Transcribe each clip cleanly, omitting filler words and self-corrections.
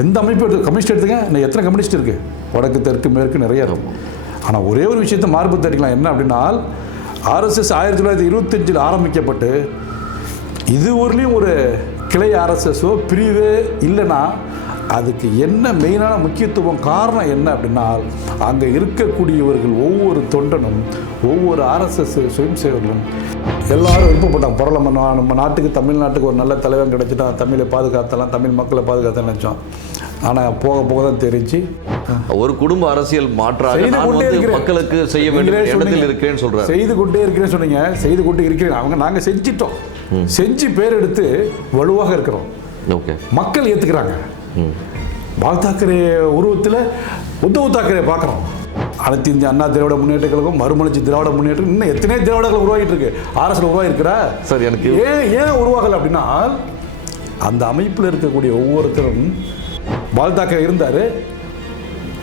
எந்த அமைப்பு எடுத்து கம்யூனிஸ்ட் எடுத்துங்க, இன்னும் எத்தனை கம்யூனிஸ்ட் இருக்குது, வடக்கு தெற்கு மேற்கு நிறைய இருக்கும். ஆனால் ஒரே ஒரு விஷயத்தை மார்பு தட்டிக்கலாம், என்ன அப்படின்னா ஆர்எஸ்எஸ் 1925 ஆரம்பிக்கப்பட்டு இது ஊர்லேயும் ஒரு கிளை ஆர்எஸ்எஸோ பிரிவே இல்லைன்னா அதுக்கு என்ன மெயினான முக்கியத்துவம் காரணம் என்ன அப்படின்னா அங்கே இருக்கக்கூடியவர்கள் ஒவ்வொரு தொண்டனும் ஒவ்வொரு ஆர்எஸ்எஸ் சுயம் சேவர்களும் எல்லாரும் விருப்பப்பட்டாங்க. பரவாயில்ல, நம்ம நாட்டுக்கு தமிழ்நாட்டுக்கு ஒரு நல்ல தலைவன் கிடைச்சிட்டா தமிழை பாதுகாத்தலாம், தமிழ் மக்களை பாதுகாத்தலாம் நினச்சோம். ஆனால் போக போக தான் தெரிஞ்சு ஒரு குடும்ப அரசியல் மாற்றாக மக்களுக்கு செய்ய வேண்டும் இடத்தில் இருக்கிறேன்னு சொல்றாரு. செய்து கொண்டே இருக்கிறேன்னு சொன்னீங்க, செய்து கொண்டே இருக்கிறேன். அவங்க நாங்கள் செஞ்சிட்டோம், செஞ்சு பேர் எடுத்து வலுவாக இருக்கிறோம். ஓகே, மக்கள் ஏற்றுக்கிறாங்க. பால் தாக்கரே உருவத்தில் உத்தவ் தாக்கரே பார்க்குறோம். அனைத்து இந்திய அண்ணா திராவிட முன்னேற்ற கழகம், மறுமலர்ச்சி திராவிட முன்னேற்றம், இன்னும் எத்தனை திராவிடங்கள் உருவாகிட்டு இருக்கு. அரசியல் உருவாகிருக்கிறா சார். எனக்கு ஏன் உருவாகலை அப்படின்னா அந்த அமைப்பில் இருக்கக்கூடிய ஒவ்வொருத்தரும் பால் தாக்கரே இருந்தார்,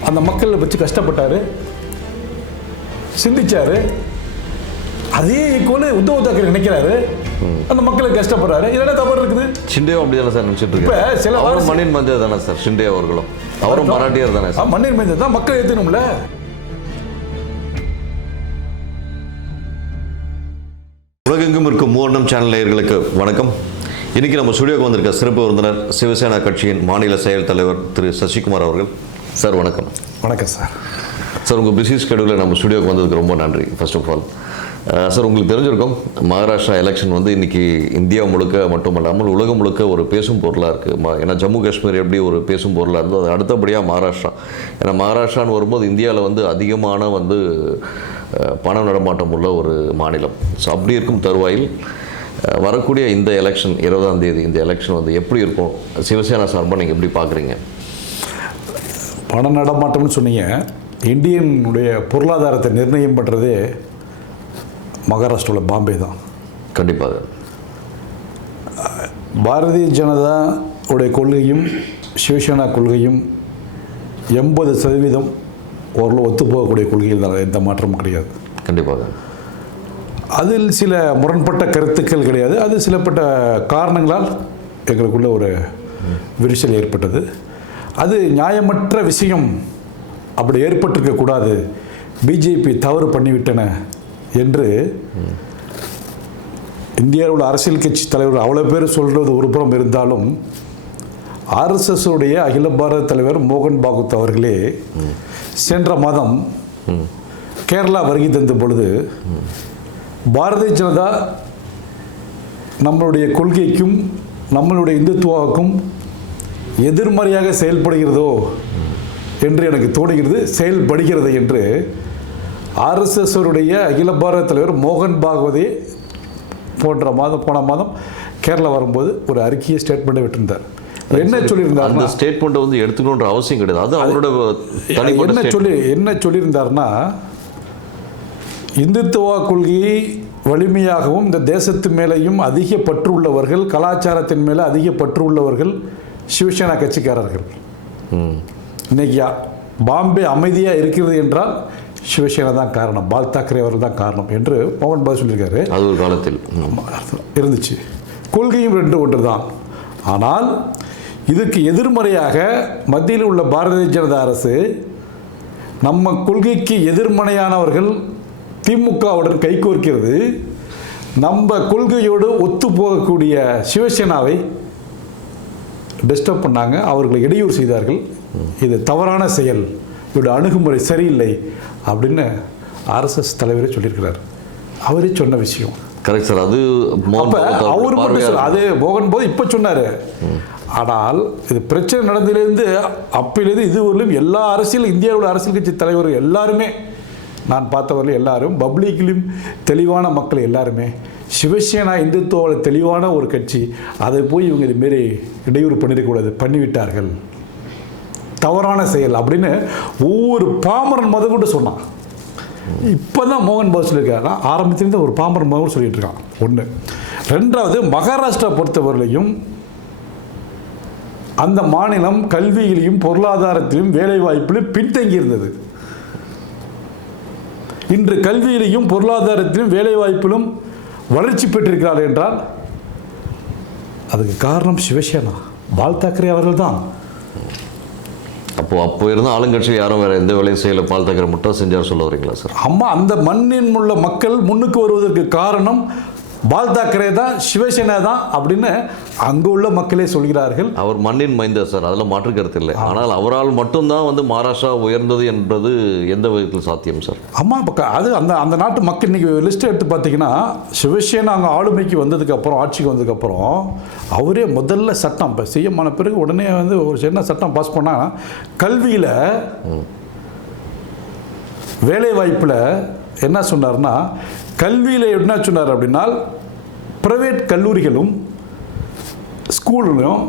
அந்த மக்களை வச்சு கஷ்டப்பட்டார், சிந்திச்சாரு. அதே ஈக்குவல் உத்தவ் தாக்கரே நினைக்கிறாரு, அந்த மக்களுக்கு கஷ்டப்படுறாரு. இதெல்லாம் தவறு இருக்குது. ஷிண்டே அப்படிதானே சார் நினைச்சிட்டு இருக்கு. சில அவரும் மண்ணின் மஞ்சள் தானே சார் ஷிண்டே அவர்களும், அவரும் மராட்டியர் தானே சார். மண்ணின் மஞ்சள் தான் மக்கள் ஏற்றணும்ல. உலகெங்கும் இருக்கும் மூவண்ணம் சேனல் நேயர்களுக்கு வணக்கம். இன்னைக்கு நம்ம ஸ்டுடியோக்கு வந்திருக்க சிறப்பு விருந்தினர் சிவசேனா கட்சியின் மாநில செயல் தலைவர் திரு சசிகுமார் அவர்கள். சார் வணக்கம். வணக்கம் சார். சார், உங்கள் பிஸி ஸ்கெடியூலில் நம்ம ஸ்டுடியோக்கு வந்ததுக்கு ரொம்ப நன்றி. ஃபர்ஸ்ட் ஆஃப் ஆல் சார், உங்களுக்கு தெரிஞ்சிருக்கும் மகாராஷ்டிரா எலெக்ஷன் வந்து இன்றைக்கி இந்தியா முழுக்க மட்டுமல்லாமல் உலகம் முழுக்க ஒரு பேசும் பொருளாக இருக்குது. ஏன்னா ஜம்மு காஷ்மீர் எப்படி ஒரு பேசும் பொருளாக இருந்தோ அது அடுத்தபடியாக மகாராஷ்டிரா. ஏன்னா மகாராஷ்டிரான்னு வரும்போது இந்தியாவில் வந்து அதிகமான வந்து பண நடமாட்டம் உள்ள ஒரு மாநிலம். ஸோ அப்படி இருக்கும் தருவாயில் வரக்கூடிய இந்த எலெக்ஷன் 20ஆம் தேதி இந்த எலெக்ஷன் வந்து எப்படி இருக்கும், சிவசேனா சார்பாக நீங்கள் எப்படி பார்க்குறீங்க? பண நடமாட்டம்னு சொன்னீங்க. இந்தியனுடைய பொருளாதாரத்தை நிர்ணயம் பண்ணுறதே மகாராஷ்டிராவில் பாம்பே தான். கண்டிப்பாக பாரதிய ஜனதா உடைய கொள்கையும் சிவசேனா கொள்கையும் 80% ஓரளவு ஒத்துப்போகக்கூடிய கொள்கையில் தான், எந்த மாற்றமும் கிடையாது. கண்டிப்பாக அதில் சில முரண்பட்ட கருத்துக்கள் கிடையாது. அது சிலப்பட்ட காரணங்களால் எங்களுக்குள்ள ஒரு விரிசல் ஏற்பட்டது. அது நியாயமற்ற விஷயம், அப்படி ஏற்பட்டிருக்கக்கூடாது, பிஜேபி தவறு பண்ணிவிட்டன என்று இந்தியாவில் உள்ள அரசியல் கட்சி தலைவர் அவ்வளோ பேர் சொல்கிறது ஒரு புறம் இருந்தாலும் ஆர்எஸ்எஸ் உடைய அகில பாரத தலைவர் மோகன் பாகவத் அவர்களே சென்ற மாதம் கேரளா வருகை தந்த பொழுது பாரதிய ஜனதா நம்மளுடைய கொள்கைக்கும் நம்மளுடைய இந்துத்துவாவுக்கும் எதிர்மறையாக செயல்படுகிறதோ என்று எனக்கு தோணுகிறது, செயல்படுகிறது என்று ஆர்எஸ்எஸ் உடைய அகில பாரத தலைவர் மோகன் பாகவதே போன மாதம் கேரளா வரும்போது ஒரு அறிக்கையை ஸ்டேட்மெண்ட்டை விட்டிருந்தார். என்ன சொல்லியிருந்தார்? அந்த ஸ்டேட்மெண்ட்டை வந்து எடுத்துக்கணுன்ற அவசியம் கிடையாது. அது அவரோட என்ன சொல்லியிருந்தார்னா, இந்துத்துவ கொள்கையை வலிமையாகவும் இந்த தேசத்து மேலேயும் அதிக பற்று உள்ளவர்கள், கலாச்சாரத்தின் மேலே அதிக பற்று உள்ளவர்கள் சிவசேனா கட்சிக்காரர்கள். இன்னைக்கு பாம்பே அமைதியாக இருக்கிறது என்றால் சிவசேனா தான் காரணம், பால் தாக்கரே அவர்கள் தான் காரணம் என்று மோகன் பாகவத் சொல்லியிருக்காரு. அது ஒரு காலத்தில் இருந்துச்சு. கொள்கையும் ஒன்று தான். ஆனால் இதுக்கு எதிர்மறையாக மத்தியில் உள்ள பாரதிய ஜனதா அரசு நம்ம கொள்கைக்கு எதிர்மறையானவர்கள் திமுகவுடன் கைகோர்க்கிறது, நம்ம கொள்கையோடு ஒத்து போகக்கூடிய சிவசேனாவை டிஸ்டர்ப் பண்ணாங்க, அவர்களை இடையூறு செய்தார்கள். இது தவறான செயல், இவருடைய அணுகுமுறை சரியில்லை அப்படின்னு ஆர்எஸ்எஸ் தலைவரே சொல்லியிருக்கிறார். அவரே சொன்ன விஷயம். Correct sir. அது அவரு மட்டும் அது மோகன் போது இப்போ சொன்னார். ஆனால் இது பிரச்சனை நடந்ததுலேருந்து அப்பிலேருந்து இதுவரையிலும் எல்லா அரசியல் இந்தியாவில் அரசியல் கட்சி தலைவர்கள் எல்லாருமே, நான் பார்த்தவர்கள் எல்லாரும் பப்ளிக்லையும் தெளிவான மக்கள் எல்லாருமே சிவசேனா இந்துத்துவோட தெளிவான ஒரு கட்சி, அதை போய் இவங்க இதுமாரி இடையூறு பண்ணிடக்கூடாது, பண்ணிவிட்டார்கள், தவறான செயல் அப்படின்னு ஒவ்வொரு பாமரன் மத கூட சொன்னான். இப்போ தான் மோகன் பாகவத் சொல்லியிருக்காருன்னா ஆரம்பத்திலேருந்து ஒரு பாமரன் மதம் சொல்லிட்டு இருக்கான். ஒன்று. ரெண்டாவது, மகாராஷ்டிரா பொறுத்தவரையிலையும் அந்த மாநிலம் கல்வியிலையும் பொருளாதாரத்திலும் வேலைவாய்ப்பிலும் பின்தங்கி இருந்தது. இன்று கல்வியிலையும் பொருளாதாரத்திலும் வேலைவாய்ப்பிலும் வளர்ச்சி பெற்றிருக்கிறார் என்றால் அதுக்கு காரணம் சிவசேனா, பால் தாக்கரே அவர்கள் தான். அப்போ இருந்த ஆளுங்கட்சி யாரும் வேற எந்த வேலையும் செய்யல, பால் தாக்கரே மட்டும் செஞ்சார் சொல்ல வரீங்களா சார்? அம்மா, அந்த மண்ணின் உள்ள மக்கள் முன்னுக்கு வருவதற்கு காரணம் பால் தாக்கரே தான், சிவசேனா தான் அப்படின்னு அங்கு உள்ள மக்களே சொல்கிறார்கள். அவர் மண்ணின் மைந்தர் சார், அதில் மாற்று கருத்து இல்லை. ஆனால் அவரால் மட்டும்தான் வந்து மகாராஷ்டிரா உயர்ந்தது என்பது எந்த விதத்தில் சாத்தியம் சார்? அம்மா, இப்போ அது அந்த நாட்டு மக்கள் இன்றைக்கி லிஸ்ட் எடுத்து பார்த்தீங்கன்னா, சிவசேனா அங்கே ஆளுமைக்கு வந்ததுக்கப்புறம், ஆட்சிக்கு வந்ததுக்கப்புறம் அவரே முதல்ல சட்டம் இப்போ சிஎம் ஆன பிறகு உடனே வந்து ஒரு சின்ன சட்டம் பாஸ் பண்ணால், கல்வியில் வேலை வாய்ப்பில் என்ன சொன்னார்னா, கல்வியில் என்ன சொன்னார் அப்படின்னா, ப்ரைவேட் கல்லூரிகளும் ஸ்கூல்லையும்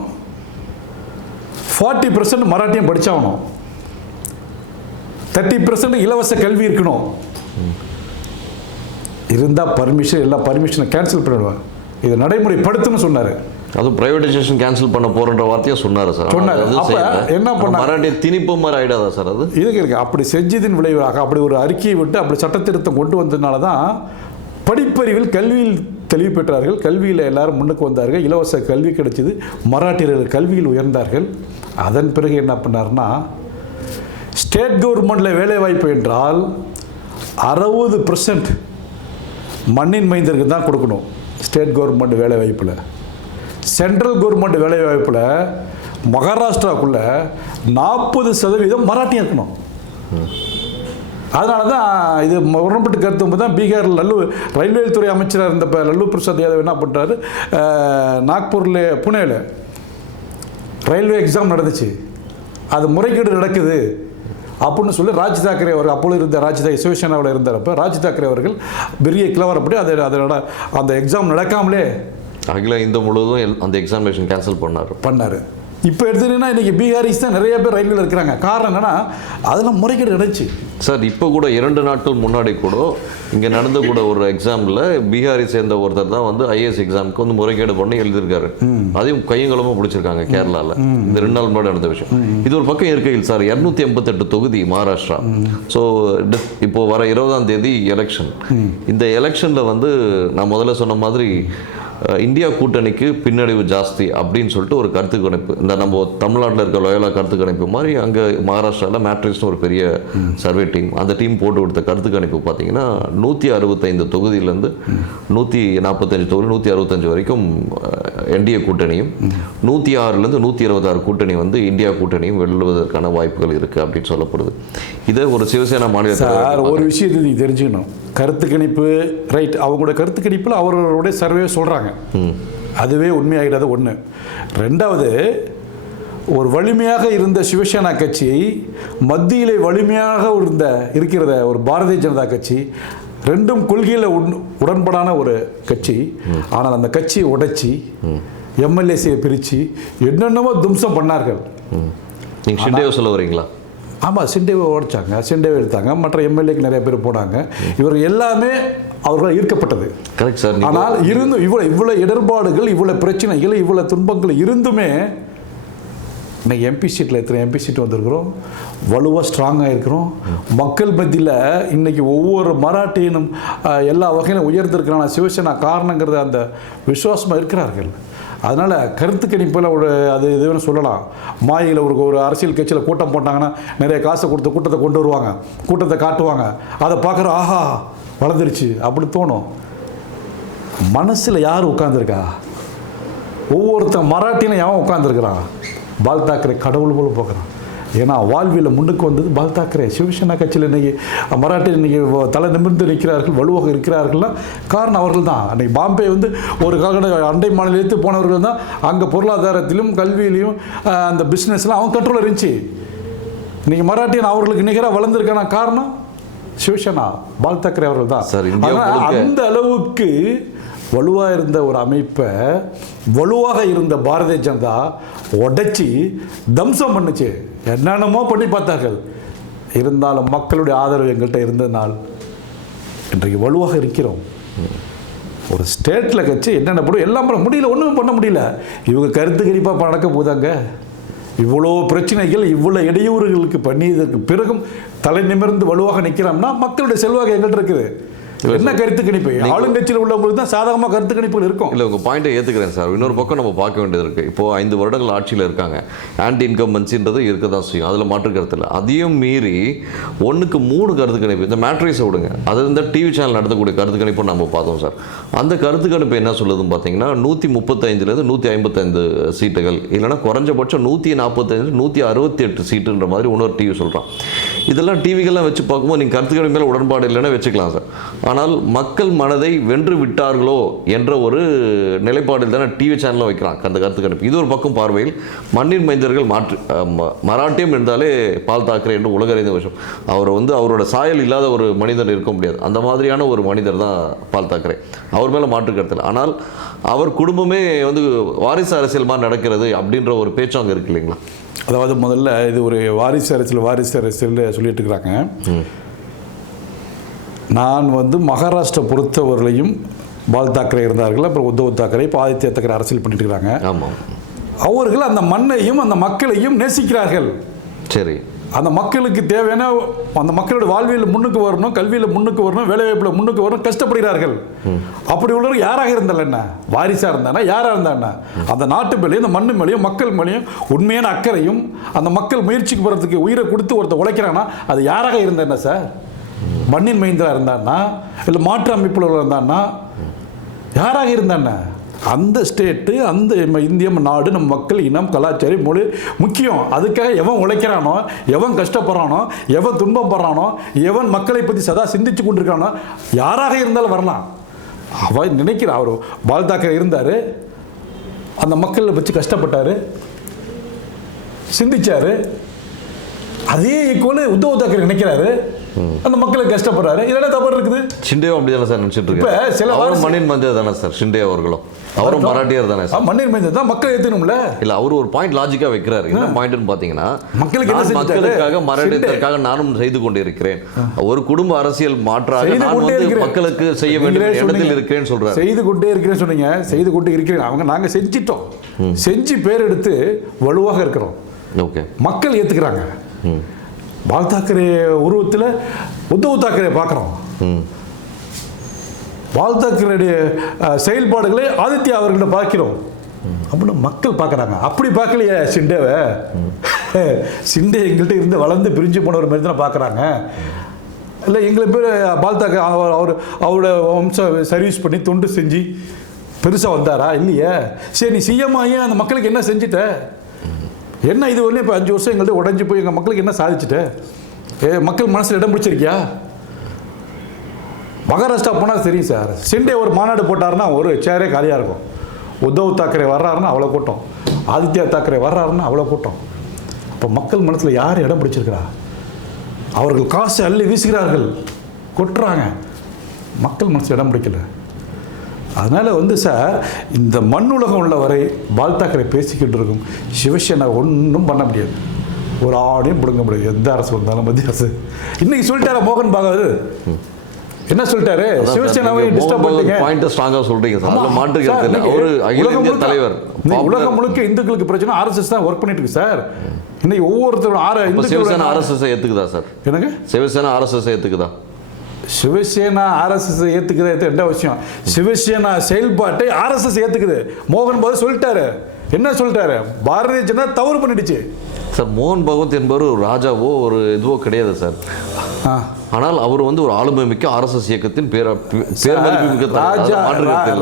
40% மராட்டியம் படித்தாகணும், 30% இலவச கல்வி இருக்கணும். இருந்தால் பர்மிஷன், எல்லா பர்மிஷனை கேன்சல் பண்ணிடுவேன், இதை நடைமுறைப்படுத்துன்னு சொன்னார். அதுவும் பிரைவேடைசேஷன் கேன்சல் பண்ண போறன்ற வார்த்தையை சொன்னார் சார். அப்போ என்ன பண்ண, மராட்டிய திணிப்பு மாதிரி ஆகிடாதா சார்? அது இருக்கு அப்படி செஞ்சதின் விளைவாக அப்படி ஒரு அறிக்கையை விட்டு அப்படி சட்டத்திருத்தம் கொண்டு வந்ததுனால தான் படிப்பறிவில் கல்வியில் தெளிவு பெற்றார்கள், கல்வியில் எல்லாரும் முன்னுக்கு வந்தார்கள், இலவச கல்வி கிடைச்சிது, மராட்டியர்கள் கல்வியில் உயர்ந்தார்கள். அதன் பிறகு என்ன பண்ணார்னா, ஸ்டேட் கவர்மெண்ட்டில் வேலைவாய்ப்பு என்றால் 60% மண்ணின் மைந்தருக்கு தான் கொடுக்கணும். ஸ்டேட் கவர்மெண்ட் வேலைவாய்ப்பில், சென்ட்ரல் கவர்மெண்ட் வேலைவாய்ப்பில் மகாராஷ்டிராவுக்குள்ள 40% மராட்டியம் இருக்கணும். அதனால தான் இது உடன்பட்டு கருத்து தான் பீகாரில் ரயில்வே துறை அமைச்சராக இருந்தப்போ லல்லு பிரசாத் யாதவ் என்ன பண்ணுறாரு, நாக்பூரில் புனேவில் ரயில்வே எக்ஸாம் நடந்துச்சு, அது முறைகேடு நடக்குது அப்படின்னு சொல்லி ராஜ் தாக்கரே அவர்கள், அப்பொழுது இருந்த சிவசேனாவில் இருந்தாரப்போ ராஜ் தாக்கரே அவர்கள் பெரிய கிளவரப்படி அதோட அந்த எக்ஸாம் நடக்காமலே அகில இந்து முழுவதும் அந்த எக்ஸாமினேஷன் கேன்சல் பண்ணார். இப்போ எடுத்துக்கிட்டீங்கன்னா இன்றைக்கி பீகாரிஸ் தான் நிறைய பேர் ரயில்வேல இருக்கிறாங்க. காரணம் என்னன்னா, அதெல்லாம் முறைகேடு நடந்துச்சு சார். இப்போ கூட 2 நாட்கள் முன்னாடி கூட இங்கே நடந்த கூட ஒரு எக்ஸாமில் பீகாரை சேர்ந்த ஒருத்தர் தான் வந்து ஐஏஎஸ் எக்ஸாமுக்கு வந்து முறைகேடு பண்ணி எழுதியிருக்காரு. அதையும் கையங்களும் பிடிச்சிருக்காங்க கேரளாவில். இந்த 2 நாள் முன்னாடி நடந்த விஷயம். இது ஒரு பக்கம் இருக்கையில் சார், 288 தொகுதி மகாராஷ்டிரா. ஸோ இப்போ வர 20ஆம் தேதி எலெக்ஷன். இந்த எலெக்ஷனில் வந்து நான் முதல்ல சொன்ன மாதிரி இந்தியா கூட்டணிக்கு பின்னடைவு ஜாஸ்தி அப்படின்னு சொல்லிட்டு ஒரு கருத்து கணிப்பு, இந்த நம்ம தமிழ்நாட்டில் இருக்க லோயலா கருத்து கணிப்பு மாதிரி அங்கே மகாராஷ்டிராவில் மேட்ரிக்ஸ்னு ஒரு பெரிய சர்வே டீம், அந்த டீம் போட்டு கொடுத்த கருத்து கணிப்பு பார்த்தீங்கன்னா 165 தொகுதியிலேருந்து 145 தொகுதி 165 வரைக்கும் என்டிஏ கூட்டணியும், 106லேருந்து 126 கூட்டணி வந்து இந்தியா கூட்டணியும் வெல்லுவதற்கான வாய்ப்புகள் இருக்குது அப்படின்னு சொல்லப்படுது. இதை ஒரு சிவசேனா மாநிலத்தில் ஒரு விஷயத்தை நீங்கள் தெரிஞ்சுக்கணும். கருத்து கணிப்பு ரைட், அவங்களோட கருத்து கணிப்பில் அவர்களுடைய சர்வே சொல்கிறாங்க, அதுவே உண்மையாகிறது ஒன்று. ரெண்டாவது, ஒரு வலிமையாக இருந்த சிவசேனா கட்சி மத்தியிலே வலிமையாக இருக்கிறத ஒரு பாரதிய ஜனதா கட்சி, ரெண்டும் கொள்கையில் உடன்படான ஒரு கட்சி. ஆனால் அந்த கட்சியை உடைச்சி எம்எல்ஏசியை பிரித்து என்னென்னமோ தும்சம் பண்ணார்கள். நீங்கள் ஷிண்டேவை சொல்ல வரீங்களா? ஆமாம், ஷிண்டேவை உடைச்சாங்க, ஷிண்டேவை எடுத்தாங்க, மற்ற எம்எல்ஏக்கு நிறைய பேர் போனாங்க. இவர்கள் எல்லாமே அவர்கள் ஈர்க்கப்பட்டது. Correct sir. ஆனால் இருந்தும் இவ்வளோ இடர்பாடுகள், இவ்வளோ பிரச்சனைகள், இவ்வளோ துன்பங்கள் இருந்துமே இன்னைக்கு எம்பி சீட்டில் எத்தனை எம்பி சீட் வந்திருக்கிறோம், வலுவாக ஸ்ட்ராங்காக இருக்கிறோம். மக்கள் மத்தியில் இன்றைக்கி ஒவ்வொரு மராட்டியனும் எல்லா வகையிலும் உயர்ந்திருக்கிறான சிவசேனா காரணங்கிறது அந்த விசுவாசமாக இருக்கிறார்கள். அதனால் கருத்து கணிப்பில் அது இதுன்னு சொல்லலாம். மாயில் ஒரு அரசியல் கட்சியில் கூட்டம் போட்டாங்கன்னா நிறைய காசை கொடுத்து கூட்டத்தை கொண்டு வருவாங்க, கூட்டத்தை காட்டுவாங்க, அதை பார்க்குற ஆஹா வளர்ந்துருச்சு அப்படி தோணும். மனசில் யார் உட்காந்துருக்கா? ஒவ்வொருத்தன் மராட்டியனும் எவன் உட்காந்துருக்கிறான்? பால் தாக்கரே கடவுள் போல பார்க்குறான். ஏன்னா வாழ்வியில் முன்னுக்கு வந்தது பால் தாக்கரே. சிவசேனா கட்சியில் இன்றைக்கி மராட்டியர் இன்றைக்கி தலை நிமிர்ந்து நிற்கிறார்கள், வலுவாக இருக்கிறார்கள்னா காரணம் அவர்கள் தான். அன்றைக்கி பாம்பே வந்து ஒரு அண்டை மாநிலத்து போனவர்கள் தான். அங்கே பொருளாதாரத்திலும் கல்வியிலையும் அந்த பிஸ்னஸ்லாம் அவன் கண்ட்ரோல் இருந்துச்சு. இன்றைக்கி மராட்டியன் அவர்களுக்கு நிகராக வளர்ந்துருக்கான காரணம் சிவசேனா, பால் தாக்கரே அவர்கள் தான். அந்த அளவுக்கு வலுவாக இருந்த ஒரு அமைப்பை வலுவாக இருந்த பாரதிய ஜனதா உடைச்சி தம்சம் பண்ணுச்சு. என்னென்னமோ பண்ணி பார்த்தார்கள். இருந்தாலும் மக்களுடைய ஆதரவு எங்கள்கிட்ட இருந்ததுனால் இன்றைக்கு வலுவாக இருக்கிறோம். ஒரு ஸ்டேட்டில் கட்சி என்னென்ன போடும் எல்லாம் பண்ண முடியல, ஒன்றும் பண்ண முடியல. இவங்க கருத்து கணிப்பாக நடக்க போதாங்க. இவ்வளோ பிரச்சனைகள், இவ்வளோ இடையூறுகளுக்கு பண்ணியதற்கு பிறகும் தலை நிமிர்ந்து வலுவாக நிற்கிறோம்னா மக்களுடைய செல்வாக்கு எங்கள்கிட்ட இருக்குது. என்ன கருத்து கணிப்பு? ஆளுங்கட்சியில் உள்ளவங்களுக்கு தான் சாதகமாக கருத்து கணிப்புகள் இருக்கும். இல்லை, உங்கள் பாயிண்ட்டை ஏற்றுக்கிறேன் சார். இன்னொரு பக்கம் நம்ம பார்க்க வேண்டியது இருக்குது. இப்போது 5 வருடங்கள் ஆட்சியில் இருக்காங்க, ஆன்டி இன்கம்பன்சின்றது இருக்க தான் செய்யும், அதில் மாற்று கருத்து இல்லை. அதையும் மீறி 1க்கு 3 கருத்து கணிப்பு, இந்த மேட்ரிக்ஸை விடுங்க, அது இந்த டிவி சேனல் நடத்தக்கூடிய கருத்து கணிப்பு நம்ம பார்த்தோம் சார். அந்த கருத்து கணிப்பு என்ன சொல்லுதுன்னு பார்த்தீங்கன்னா 135லேருந்து 155 சீட்டுகள், இல்லைனா குறைஞ்சபட்சம் 145 168 சீட்டுன்ற மாதிரி இன்னொரு டிவி சொல்கிறான். இதெல்லாம் டிவிகள்லாம் வச்சு பார்க்கும்போது நீங்கள் கருத்து கணிப்பு மேலே உடன்பாடு இல்லைன்னா வச்சுக்கலாம் சார். ஆனால் மக்கள் மனதை வென்று விட்டார்களோ என்ற ஒரு நிலைப்பாடில் தானே டிவி சேனலில் வைக்கிறான் அந்த கருத்து கணிப்பு. இது ஒரு பக்கம் பார்வையில் மண்ணின் மைந்தர்கள் மராட்டியம் இருந்தாலே பால் தாக்கரே என்று உலகறிந்த விஷயம். அவர் அவரோட சாயல் இல்லாத ஒரு மனிதர் இருக்க முடியாது. அந்த மாதிரியான ஒரு மனிதர் தான் பால் தாக்கரே. அவர் மேலே மாற்று கருத்தில். ஆனால் அவர் குடும்பமே வாரிசு அரசியல் மாதிரி நடக்கிறது அப்படின்ற ஒரு பேச்சு அங்கே இருக்கு இல்லைங்களா? அதாவது முதல்ல இது ஒரு வாரிசு அரசியல் சொல்லிட்டு இருக்கிறாங்க. நான் மகாராஷ்டிரா பொறுத்தவரையிலையும் பால் தாக்கரே இருந்தார்கள், அப்புறம் உத்தவ் தாக்கரே, ஆதித்ய தாக்கரே அரசியல் பண்ணிட்டு இருக்காங்க. ஆமாம், அவர்கள் அந்த மண்ணையும் அந்த மக்களையும் நேசிக்கிறார்கள். சரி, அந்த மக்களுக்கு தேவையான அந்த மக்களோட வாழ்வியல் முன்னுக்கு வரணும், கல்வியில் முன்னுக்கு வரணும், வேலைவாய்ப்பில் முன்னுக்கு வரணும், கஷ்டப்படுகிறார்கள். அப்படி உள்ளவர் யாராக இருந்தால் என்ன, வாரிசாக இருந்தானா யாராக இருந்தா அந்த நாட்டு மேலேயும் அந்த மண்ணு மேலேயும் மக்கள் மேலேயும் உண்மையான அக்கறையும் அந்த மக்கள் முயற்சிக்கு போகிறதுக்கு உயிரை கொடுத்து ஒருத்தர் உழைக்கிறான்னா அது யாராக இருந்தா என்ன சார்? மண்ணின் மைந்தராக இருந்தான்னா இல்லை மாற்று அமைப்பில் இருந்தான்னா யாராக இருந்தான்னா அந்த ஸ்டேட்டு, அந்த இந்திய நாடு, நம்ம மக்கள் இனம், கலாச்சாரம், மொழி முக்கியம். அதுக்காக எவன் உழைக்கிறானோ, எவன் கஷ்டப்படுறானோ, எவன் துன்பப்படுறானோ, எவன் மக்களை பற்றி சதா சிந்திச்சு கொண்டிருக்கானோ யாராக இருந்தாலும் வரலாம். அவன் நினைக்கிறான். அவர் பால் தாக்கரே இருந்தார், அந்த மக்களை வச்சு கஷ்டப்பட்டார், சிந்திச்சார். அதே ஈக்குவல் உத்தவ் தாக்கரே நினைக்கிறாரு, அந்த மக்களுக்கு கஷ்டப்படுறாரு. இதெல்லாம் தவறு இருக்குது. ஷிண்டே அப்படிதானே சார் நினைச்சிட்டு இருக்காரு. சில மண்ணின் மந்திர தானே சார் ஷிண்டே அவர்களும், அவரும் மராட்டியர் தானே சார். மண்ணின் மந்திர தான் மக்கள் ஏற்றணும்ல. இல்லை, அவர் ஒரு பாயிண்ட் லாஜிக்காக வைக்கிறாரு. என்ன பாயிண்ட்னு பார்த்தீங்கன்னா மக்களுக்காக மராட்டியத்திற்காக நானும் செய்து கொண்டே இருக்கிறேன். ஒரு குடும்ப அரசியல் மாற்றாக நான் மக்களுக்கு செய்ய வேண்டும் இடத்தில் இருக்கிறேன்னு சொல்றாரு. செய்து கொண்டே இருக்கிறேன்னு சொன்னீங்க, செய்து கொண்டே இருக்கிறேன். நாங்கள் செஞ்சிட்டோம், செஞ்சு பேர் எடுத்து வலுவாக இருக்கிறோம். ஓகே, மக்கள் ஏற்றுக்கிறாங்க. பால் தாக்கரே உருவத்தில் உத்தவ் தாக்கரே பார்க்குறோம். பால் தாக்கரேடைய செயல்பாடுகளை ஆதித்யா அவர்கிட்ட பார்க்கிறோம் அப்படின்னு மக்கள் பார்க்குறாங்க. அப்படி பார்க்கலையே ஷிண்டேவை. ஷிண்டே எங்கள்கிட்ட இருந்து வளர்ந்து பிரிஞ்சு போன ஒரு மாதிரி தான் பார்க்குறாங்க. இல்லை, எங்களை பேர் பால் தாக்கரே அவரோட வம்சம் சர்வீஸ் பண்ணி தொண்டு செஞ்சு பெருசாக வந்தாரா? இல்லையே. சரி, நீ சிஎம் ஆகி அந்த மக்களுக்கு என்ன செஞ்சுட்ட? என்ன இது வரலையும் இப்போ 5 வருஷம் எங்கள்கிட்ட உடஞ்சி போய் எங்கள் மக்களுக்கு என்ன சாதிச்சுட்டு? மக்கள் மனசில் இடம் பிடிச்சிருக்கியா? மகாராஷ்டிரா போனால் தெரியும் சார். ஷிண்டே ஒரு மாநாடு போட்டாருன்னா ஒரு சேரே காலியாக இருக்கும். உத்தவ் தாக்கரே வர்றாருன்னா அவ்வளோ கூட்டம், ஆதித்யா தாக்கரே வர்றாருன்னா அவ்வளோ கூட்டம். இப்போ மக்கள் மனசில் யார் இடம் பிடிச்சிருக்கிறா? அவர்கள் காசு அள்ளி வீசுகிறார்கள், கொட்டுறாங்க. மக்கள் மனசில் இடம் பிடிக்கல. அதனால் சார், இந்த மண்ணுலகம் உள்ள வரை பால் தாக்கரே பேசிக்கிட்டு இருக்கும். சிவசேனா ஒன்றும் பண்ண முடியாது, ஒரு ஆணையும் பிடுங்க முடியாது. எந்த அரசு வந்தாலும் மத்திய அரசு. இன்னைக்கு சொல்லிட்டாரா மோகன் பாகவத்? என்ன சொல்லிட்டாரு? சிவசேனாவை டிஸ்டர்ப் பண்ணுங்க. பாயிண்ட் ஸ்ட்ராங்கா சொல்றீங்க சார். அதுல மாற்று கருத்து இல்ல. ஒரு அகில இந்திய தலைவர். உலகம் முழுக்க இந்துக்களுக்கு பிரச்சனை ஆர்எஸ்எஸ் தான் ஒர்க் பண்ணிட்டு இருக்கு சார். இன்னைக்கு ஒவ்வொருத்தரும் சிவசேனா ஆர்எஸ்எஸ் ஏத்துக்குதா சார்? என்னங்க? சிவசேனா ஆர்எஸ்எஸ் ஏத்துக்குதா? சிவசேனா ஆர்எஸ்எஸ் ஏத்துக்குது. என்ன விஷயம்? சிவசேனா செயல்பாட்டை ஆர்எஸ்எஸ் ஏத்துக்குது. மோகன் பாகவத் சொல்லிட்டாரு. என்ன சொல்லிட்டாரு? பாரதிய ஜனதா தவறு பண்ணிடுச்சு சார். மோகன் பாகவத் என்பவர் ஒரு ராஜாவோ ஒரு இதுவோ கிடையாது சார். ஆனால் அவர் ஒரு ஆளுமை மிக்க ஆர்எஸ்எஸ் இயக்கத்தின்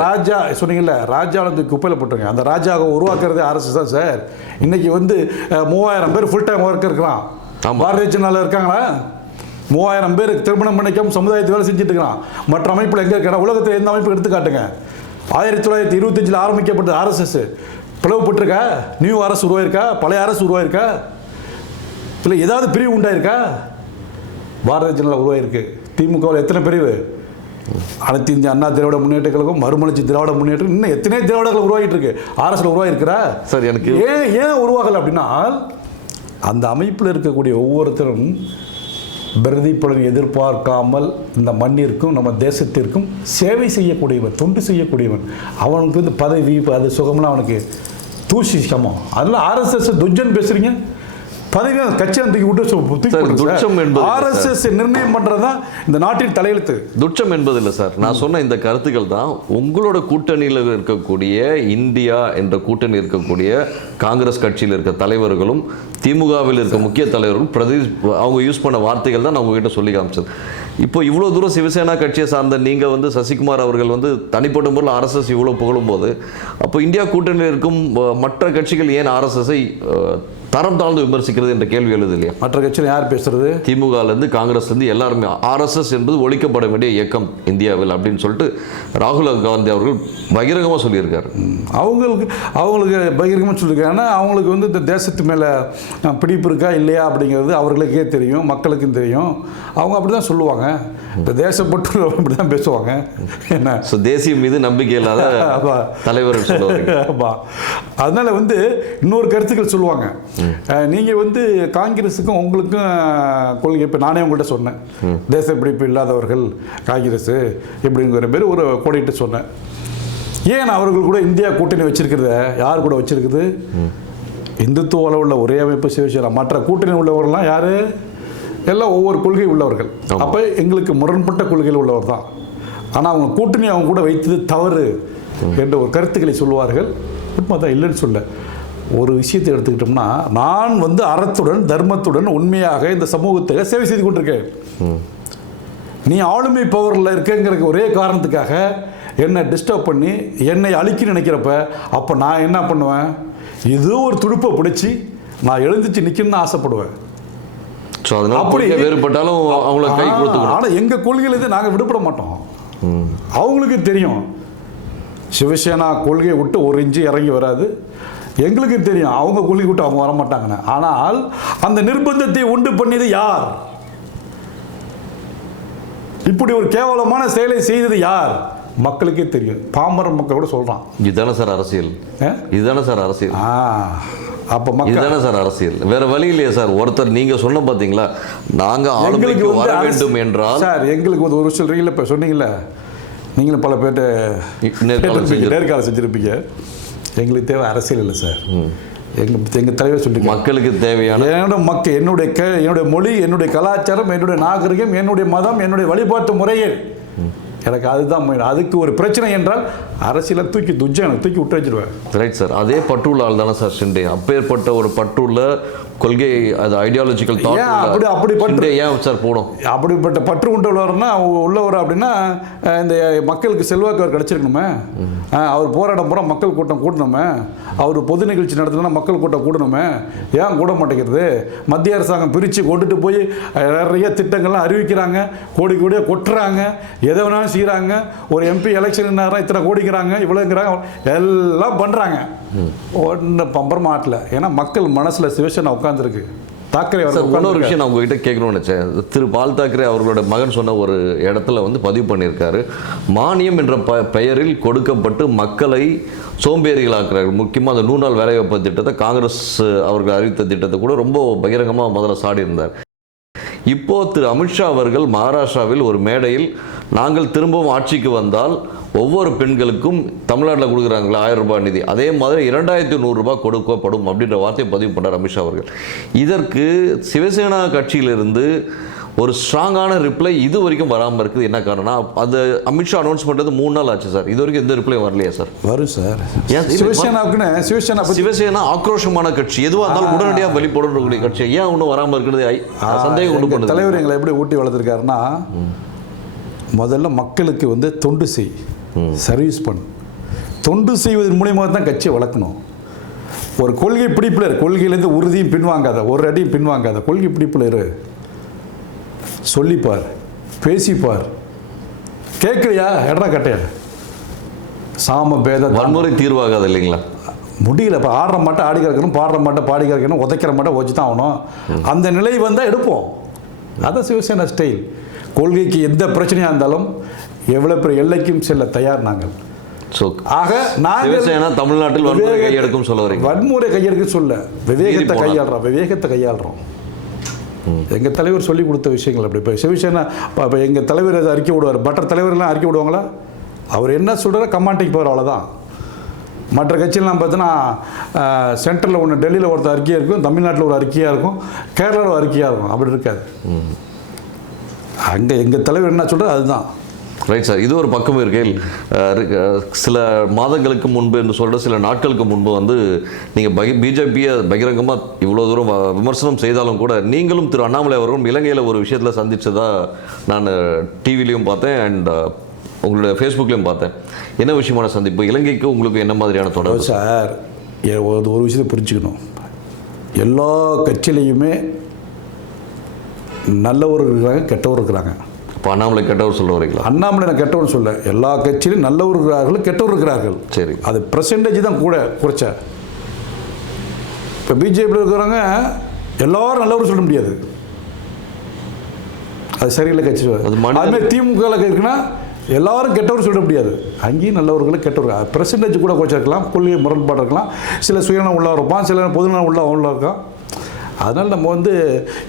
ராஜா சொன்னீங்கல்ல, ராஜா குப்பையில் போட்டுருங்க. அந்த ராஜாவை உருவாக்குறதே ஆர்எஸ்எஸ் தான் சார். இன்னைக்கு 3000 பேர் ஃபுல் டைம் ஒர்க் இருக்கிறான். பாரதிய ஜனதாவில் இருக்காங்களா? 3000 பேர் திருமணம் பண்ணிக்காம சமுதாயத்து வேலை செஞ்சுட்டு இருக்கான். மற்ற அமைப்பில் எங்கே இருக்கா? உலகத்தில் எந்த அமைப்பு எடுத்து காட்டுங்க. 1925 ஆரம்பிக்கப்பட்ட ஆர்எஸ்எஸ் பிளவுபட்டிருக்கா? நியூ அரசு உருவாயிருக்கா? பழைய அரசு உருவாயிருக்கா? இல்லை ஏதாவது பிரிவு உண்டாயிருக்கா? பாரதிய ஜனதா உருவாயிருக்கு. திமுகவில் எத்தனை பிரிவு? அனைத்து இந்திய அண்ணா திராவிட முன்னேற்ற கழகம், மறுமலர்ச்சி திராவிட முன்னேற்றம், இன்னும் எத்தனை திராவிடங்கள் உருவாகிட்டு இருக்கு. ஆர்எஸ்ல உருவாயிருக்கிறா சார்? எனக்கு ஏன் உருவாகலை அப்படின்னா, அந்த அமைப்பில் இருக்கக்கூடிய ஒவ்வொருத்தரும் பிரதிபலன் எதிர்பார்க்காமல் இந்த மண்ணிற்கும் நம்ம தேசத்திற்கும் சேவை செய்யக்கூடியவன், தொண்டு செய்யக்கூடியவன். அவனுக்கு பதவி, அது சுகம்லாம் அவனுக்கு தூசி சமம். அதெல்லாம் ஆர்எஸ்எஸ் துஜன் பேசுறீங்க. பதவியை கட்சியை தூக்கி விட்டு துச்சம் என்பது RSS நிர்ணயம் பண்றதுதான் இந்த நாட்டின் தலையெழுத்து. துச்சம் என்பது இல்லை சார். நான் சொன்ன இந்த கருத்துக்கள் தான் உங்களோட கூட்டணியில் இருக்கக்கூடிய இந்தியா என்ற கூட்டணி இருக்கக்கூடிய காங்கிரஸ் கட்சியில் இருக்க தலைவர்களும் திமுகவில் இருக்க முக்கிய தலைவர்களும் அவங்க யூஸ் பண்ண வார்த்தைகள் தான் நான் உங்ககிட்ட சொல்லி காமிச்சது. இப்போ இவ்வளோ தூரம் சிவசேனா கட்சியை சார்ந்த நீங்கள் வந்து சசிகுமார் அவர்கள் வந்து தனிப்பட்ட முறையில் RSS இவ்வளோ புகழும்போது, அப்போ இந்தியா கூட்டணியில் இருக்கும் மற்ற கட்சிகள் ஏன் RSSஐ தரம் தாழ்ந்து விமர்சிக்கிறது என்ற கேள்வி எழுது இல்லையா? மற்ற கட்சியில் யார் பேசுறது? திமுகலேருந்து காங்கிரஸ்லேருந்து எல்லாருமே RSS என்பது ஒழிக்கப்பட வேண்டிய இயக்கம் இந்தியாவில் அப்படின்னு சொல்லிட்டு ராகுல் காந்தி அவர்கள் பகிரங்கமாக சொல்லியிருக்காரு. அவங்களுக்கு பகிரங்கமாக சொல்லியிருக்காங்க. அவங்களுக்கு வந்து இந்த தேசத்து மேலே பிடிப்பு இருக்கா இல்லையா அப்படிங்கிறது அவர்களுக்கே தெரியும், மக்களுக்கும் தெரியும். அவங்க அப்படி தான் சொல்லுவாங்க. இப்போ தேசப்பற்று அப்படி தான் பேசுவாங்க. என்ன தேசிய மீது நம்பிக்கை இல்லாத தலைவர் சொல்லுவாங்க. அதனால வந்து இன்னொரு கருத்துக்கள் சொல்லுவாங்க. நீங்கள் வந்து காங்கிரஸுக்கும் உங்களுக்கும் கொள்கை, இப்போ நானே உங்கள்கிட்ட சொன்னேன், தேசப்பிடிப்பு இல்லாதவர்கள் காங்கிரஸ் இப்படிங்கிற பேர் ஒரு கோடிட்டு சொன்னேன். ஏன் அவர்கள் கூட இந்தியா கூட்டணி வச்சிருக்கிறத யார் கூட வச்சிருக்குது? இந்துத்துவ அளவுள்ள ஒரே அமைப்பு சிவசேனா. மற்ற கூட்டணி உள்ளவர்கள்லாம் யாரு? எல்லாம் ஒவ்வொரு கொள்கை உள்ளவர்கள். அப்போ எங்களுக்கு முரண்பட்ட கொள்கையில் உள்ளவர் தான். ஆனால் அவங்க கூட்டணி அவங்க கூட வைத்தது தவறு என்ற ஒரு கருத்துக்களை சொல்லுவார்கள். உண்மை தான், இல்லைன்னு சொல்ல. ஒரு விஷயத்தை எடுத்துக்கிட்டோம்னா, நான் வந்து அறத்துடன் தர்மத்துடன் உண்மையாக இந்த சமூகத்தை சேவை செய்து கொண்டிருக்கேன். நீ ஆளுமை பவரில் இருக்கங்கிற ஒரே காரணத்துக்காக என்னை டிஸ்டர்ப் பண்ணி என்னை அழிக்க நினைக்கிறப்ப அப்போ நான் என்ன பண்ணுவேன்? இது ஒரு துடுப்பை பிடிச்சி நான் எழுந்துச்சு நிற்கணும்னு ஆசைப்படுவேன். அப்படி வேறுபட்டாலும் அவங்கள கை கொடுத்து. ஆனால் எங்கள் கொள்கையிலேருந்து நாங்கள் விடுபட மாட்டோம். அவங்களுக்கு தெரியும் சிவசேனா கொள்கையை விட்டு ஒரு இன்ச்சு இறங்கி வராது. எங்களுக்கு தெரியும் அவங்க கொள்கை விட்டு அவங்க வரமாட்டாங்கன்னு. ஆனால் அந்த நிர்பந்தத்தை உண்டு பண்ணியது யார்? இப்படி ஒரு கேவலமான செயலை செய்தது யார்? மக்களுக்கே தெரியும். பாமர மக்கள் கூட சொல்றான், இதுதானே சார் அரசியல், இதுதானே சார் அரசியல். அப்போ இதுதானே சார் அரசியல், வேற வழி இல்லையா சார்? ஒருத்தர் நீங்க சொன்ன பார்த்தீங்களா, நாங்க ஆளுமைக்கு வர வேண்டும் என்றால் சார் எங்களுக்கு ஒரு விஷயம் இல்லை. இப்போ சொன்னீங்கல்ல, நீங்களும் பல பேர்ட்ட நேர்காலம் செஞ்சிருப்பீங்க. எங்களுக்கு தேவை அரசியல் இல்லை சார். எங்கள் தலைவர் சொல்லி மக்களுக்கு தேவையான என்னுடைய மொழி, என்னுடைய கலாச்சாரம், என்னுடைய நாகரிகம், என்னுடைய மதம், என்னுடைய வழிபாட்டு முறைகள், எனக்கு அதுதான். அதுக்கு ஒரு பிரச்சனை என்றால் அரசியலை தூக்கி விட்டு வச்சிருவேன். Right sir. அதே பற்றுள்ள ஆள் தானே சார் ஷிண்டே? அப்பேற்பட்ட ஒரு பற்றுள்ள கொள்கை, அது ஐடியாலஜிக்கல் தாட், அப்படிப்பட்ட ஏன் சார் போடும்? அப்படிப்பட்ட பற்று உள்ளவர்னா உள்ளவர் அப்படின்னா இந்த மக்களுக்கு செல்வாக்கு அவர் கிடைச்சிருக்கணுமே. அவர் போராட்டம் பூரா மக்கள் கூட்டம் கூட்டணுமே. அவர் பொது நிகழ்ச்சி நடத்தணும்னா மக்கள் கூட்டம் கூடணுமே. ஏன் கூட மாட்டேங்கிறது? மத்திய அரசாங்கம் பிரித்து கொண்டுட்டு போய் நிறைய திட்டங்கள்லாம் அறிவிக்கிறாங்க, கோடி கோடியாக கொட்டுறாங்க, எதை வேணாலும் செய்கிறாங்க. ஒரு MP எலெக்ஷன் இத்தனை கோடிக்கிறாங்க, இவ்வளோங்கிறாங்க, எல்லாம் பண்ணுறாங்க. ஒன்று பம்பரம் ஆட்டல. ஏன்னா மக்கள் மனசில் சிவசேனா உட்காந்துருக்கு. தாக்கரே இன்னொரு விஷயம் நான் உங்ககிட்ட கேட்கணும்னு நினச்சேன். திரு பால் தாக்கரே அவர்களோட மகன் சொன்ன ஒரு இடத்துல வந்து பதிவு பண்ணியிருக்காரு, மானியம் என்ற பெயரில் கொடுக்கப்பட்டு மக்களை சோம்பேறிகளாக்குறாரு. முக்கியமாக அந்த 100 நாள் வேலைவாய்ப்பு திட்டத்தை, காங்கிரஸ் அவர்கள் அறிவித்த திட்டத்தை கூட ரொம்ப பகிரங்கமாக முதல்ல சாடி இருந்தார். இப்போ திரு அமித்ஷா அவர்கள் மகாராஷ்டிராவில் ஒரு மேடையில், நாங்கள் திரும்பவும் ஆட்சிக்கு வந்தால் ஒவ்வொரு பெண்களுக்கும் தமிழ்நாட்டில் கொடுக்குறாங்களா 1000 ரூபாய் நிதி, அதே மாதிரி 2100 ரூபாய் கொடுக்கப்படும் அப்படின்ற வார்த்தையை பதிவு பண்ணார் அமித்ஷா அவர்கள். இதற்கு சிவசேனா கட்சியிலிருந்து ஒரு ஸ்ட்ராங்கான ரிப்ளை இது வரைக்கும் வராமல் இருக்குது. என்ன காரணம்? அது அமித்ஷா அனௌன்ஸ் பண்ணுறது 3 நாள் ஆச்சு சார், இது வரைக்கும் எந்த ரிப்ளை வரலையா சார்? வரும் சார். சிவசேனா ஆக்ரோஷமான கட்சி, எதுவாக இருந்தாலும் உடனடியாக வெளிப்படக்கூடிய கட்சி, ஏன் ஒன்றும் வராமல் இருக்கிறது சந்தேகம் உண்டு பண்ணுது. தலைவர் எங்களை எப்படி ஊட்டி வளர்த்துருக்காருன்னா, முதல்ல மக்களுக்கு வந்து தொண்டு செய், சர்வீஸ் பண்ணு. தொண்டு செய்வதன் மூலியமாக தான் கட்சியை வளர்க்கணும். ஒரு கொள்கை பிடிப்பில் கொள்கையிலேருந்து உறுதியும் பின்வாங்காத, ஒரு அடியும் பின்வாங்காத, கொள்கை பிடிப்பில் இரு. சொல்லிப்பார், பேசிப்பார். கேட்கலையா எடா கட்டையா? சாம பேத வன்முறை தீர்வாகாது இல்லைங்களா? முடியல. இப்போ ஆடுற மாட்டை ஆடி கறக்கணும், பாடுற மாட்டை பாடி கறக்கணும், உதைக்கிற மாட்டை வச்சு தான் ஆகணும். அந்த நிலை வந்தால் எடுப்போம். அதான் சிவசேனா ஸ்டைல். கொள்கைக்கு எந்த பிரச்சனையாக இருந்தாலும் எவ்வளோ பெரிய எல்லைக்கும் செல்ல தயார் நாங்கள். ஆக நாங்கள் தமிழ்நாட்டில் வன்முறை கையெடுக்கும் சொல்ல வரீங்க. வன்முறை கையெடுக்க சொல்ல, விவேகத்தை கையாளுறோம். எங்கள் தலைவர் சொல்லி கொடுத்த விஷயங்கள் அப்படி. இப்போ சிவசேனா இப்போ எங்கள் தலைவர் அறிக்கை விடுவார், மற்ற தலைவர்கள்லாம் அறிக்கை விடுவாங்களா? அவர் என்ன சொல்கிறாரோ கமாண்டிங் போகிற, அவ்வளோதான். மற்ற கட்சியெல்லாம் பார்த்தோன்னா சென்ட்ரலில் ஒன்று டெல்லியில் ஒருத்தர் அறிக்கையாக இருக்கும், தமிழ்நாட்டில் ஒரு அறிக்கையாக இருக்கும், கேரளாவில் ஒரு அறிக்கையாக இருக்கும். அப்படி இருக்காது. அங்கே எங்கள் தலைவர் என்ன சொல்கிறார் அதுதான். Right sir. இது ஒரு பக்கம் இருக்கையில் சில மாதங்களுக்கு முன்பு என்று சொல்கிற சில நாட்களுக்கு முன்பு வந்து நீங்கள் பிஜேபியை பகிரங்கமாக இவ்வளோ தூரம் விமர்சனம் செய்தாலும் கூட நீங்களும் திரு அண்ணாமலை அவர்களும் இலங்கையில் ஒரு விஷயத்தில் சந்தித்ததா நான் டிவிலையும் பார்த்தேன் அண்ட் உங்களுடைய ஃபேஸ்புக்லேயும் பார்த்தேன். என்ன விஷயமான சந்திப்பு? இலங்கைக்கு உங்களுக்கு என்ன மாதிரியான தொடர்பு? சார், ஒரு விஷயத்தை புரிஞ்சுக்கணும். எல்லா கட்சியிலையுமே நல்லவர் இருக்கிறாங்க, கெட்டவர் இருக்கிறாங்க. இப்போ அண்ணாமலை கெட்டவர் சொல்ல வரீங்களா? அண்ணாமலை நான் கெட்டவர் சொல்ல, எல்லா கட்சியிலும் நல்லவர் இருக்கிறார்கள், கெட்டவர் இருக்கிறார்கள். சரி, அது பெர்சன்டேஜ் தான் குறைச்ச. இப்போ பிஜேபியில் இருக்கிறவங்க எல்லாரும் நல்லவர் சொல்ல முடியாது, அது சரியில்லை கட்சி. அதுமாதிரி திமுக இருக்குன்னா எல்லாரும் கெட்டவர் சொல்ல முடியாது, அங்கேயும் நல்லவர்களும் கெட்டவர்கள். பெர்சன்டேஜ் கூட குறைச்சிருக்கலாம், கொள்கை முரண்பாடு இருக்கலாம், சில சுயநலம் உள்ள இருப்பான், சில பொதுநலம் உள்ள இருக்கான். அதனால் நம்ம வந்து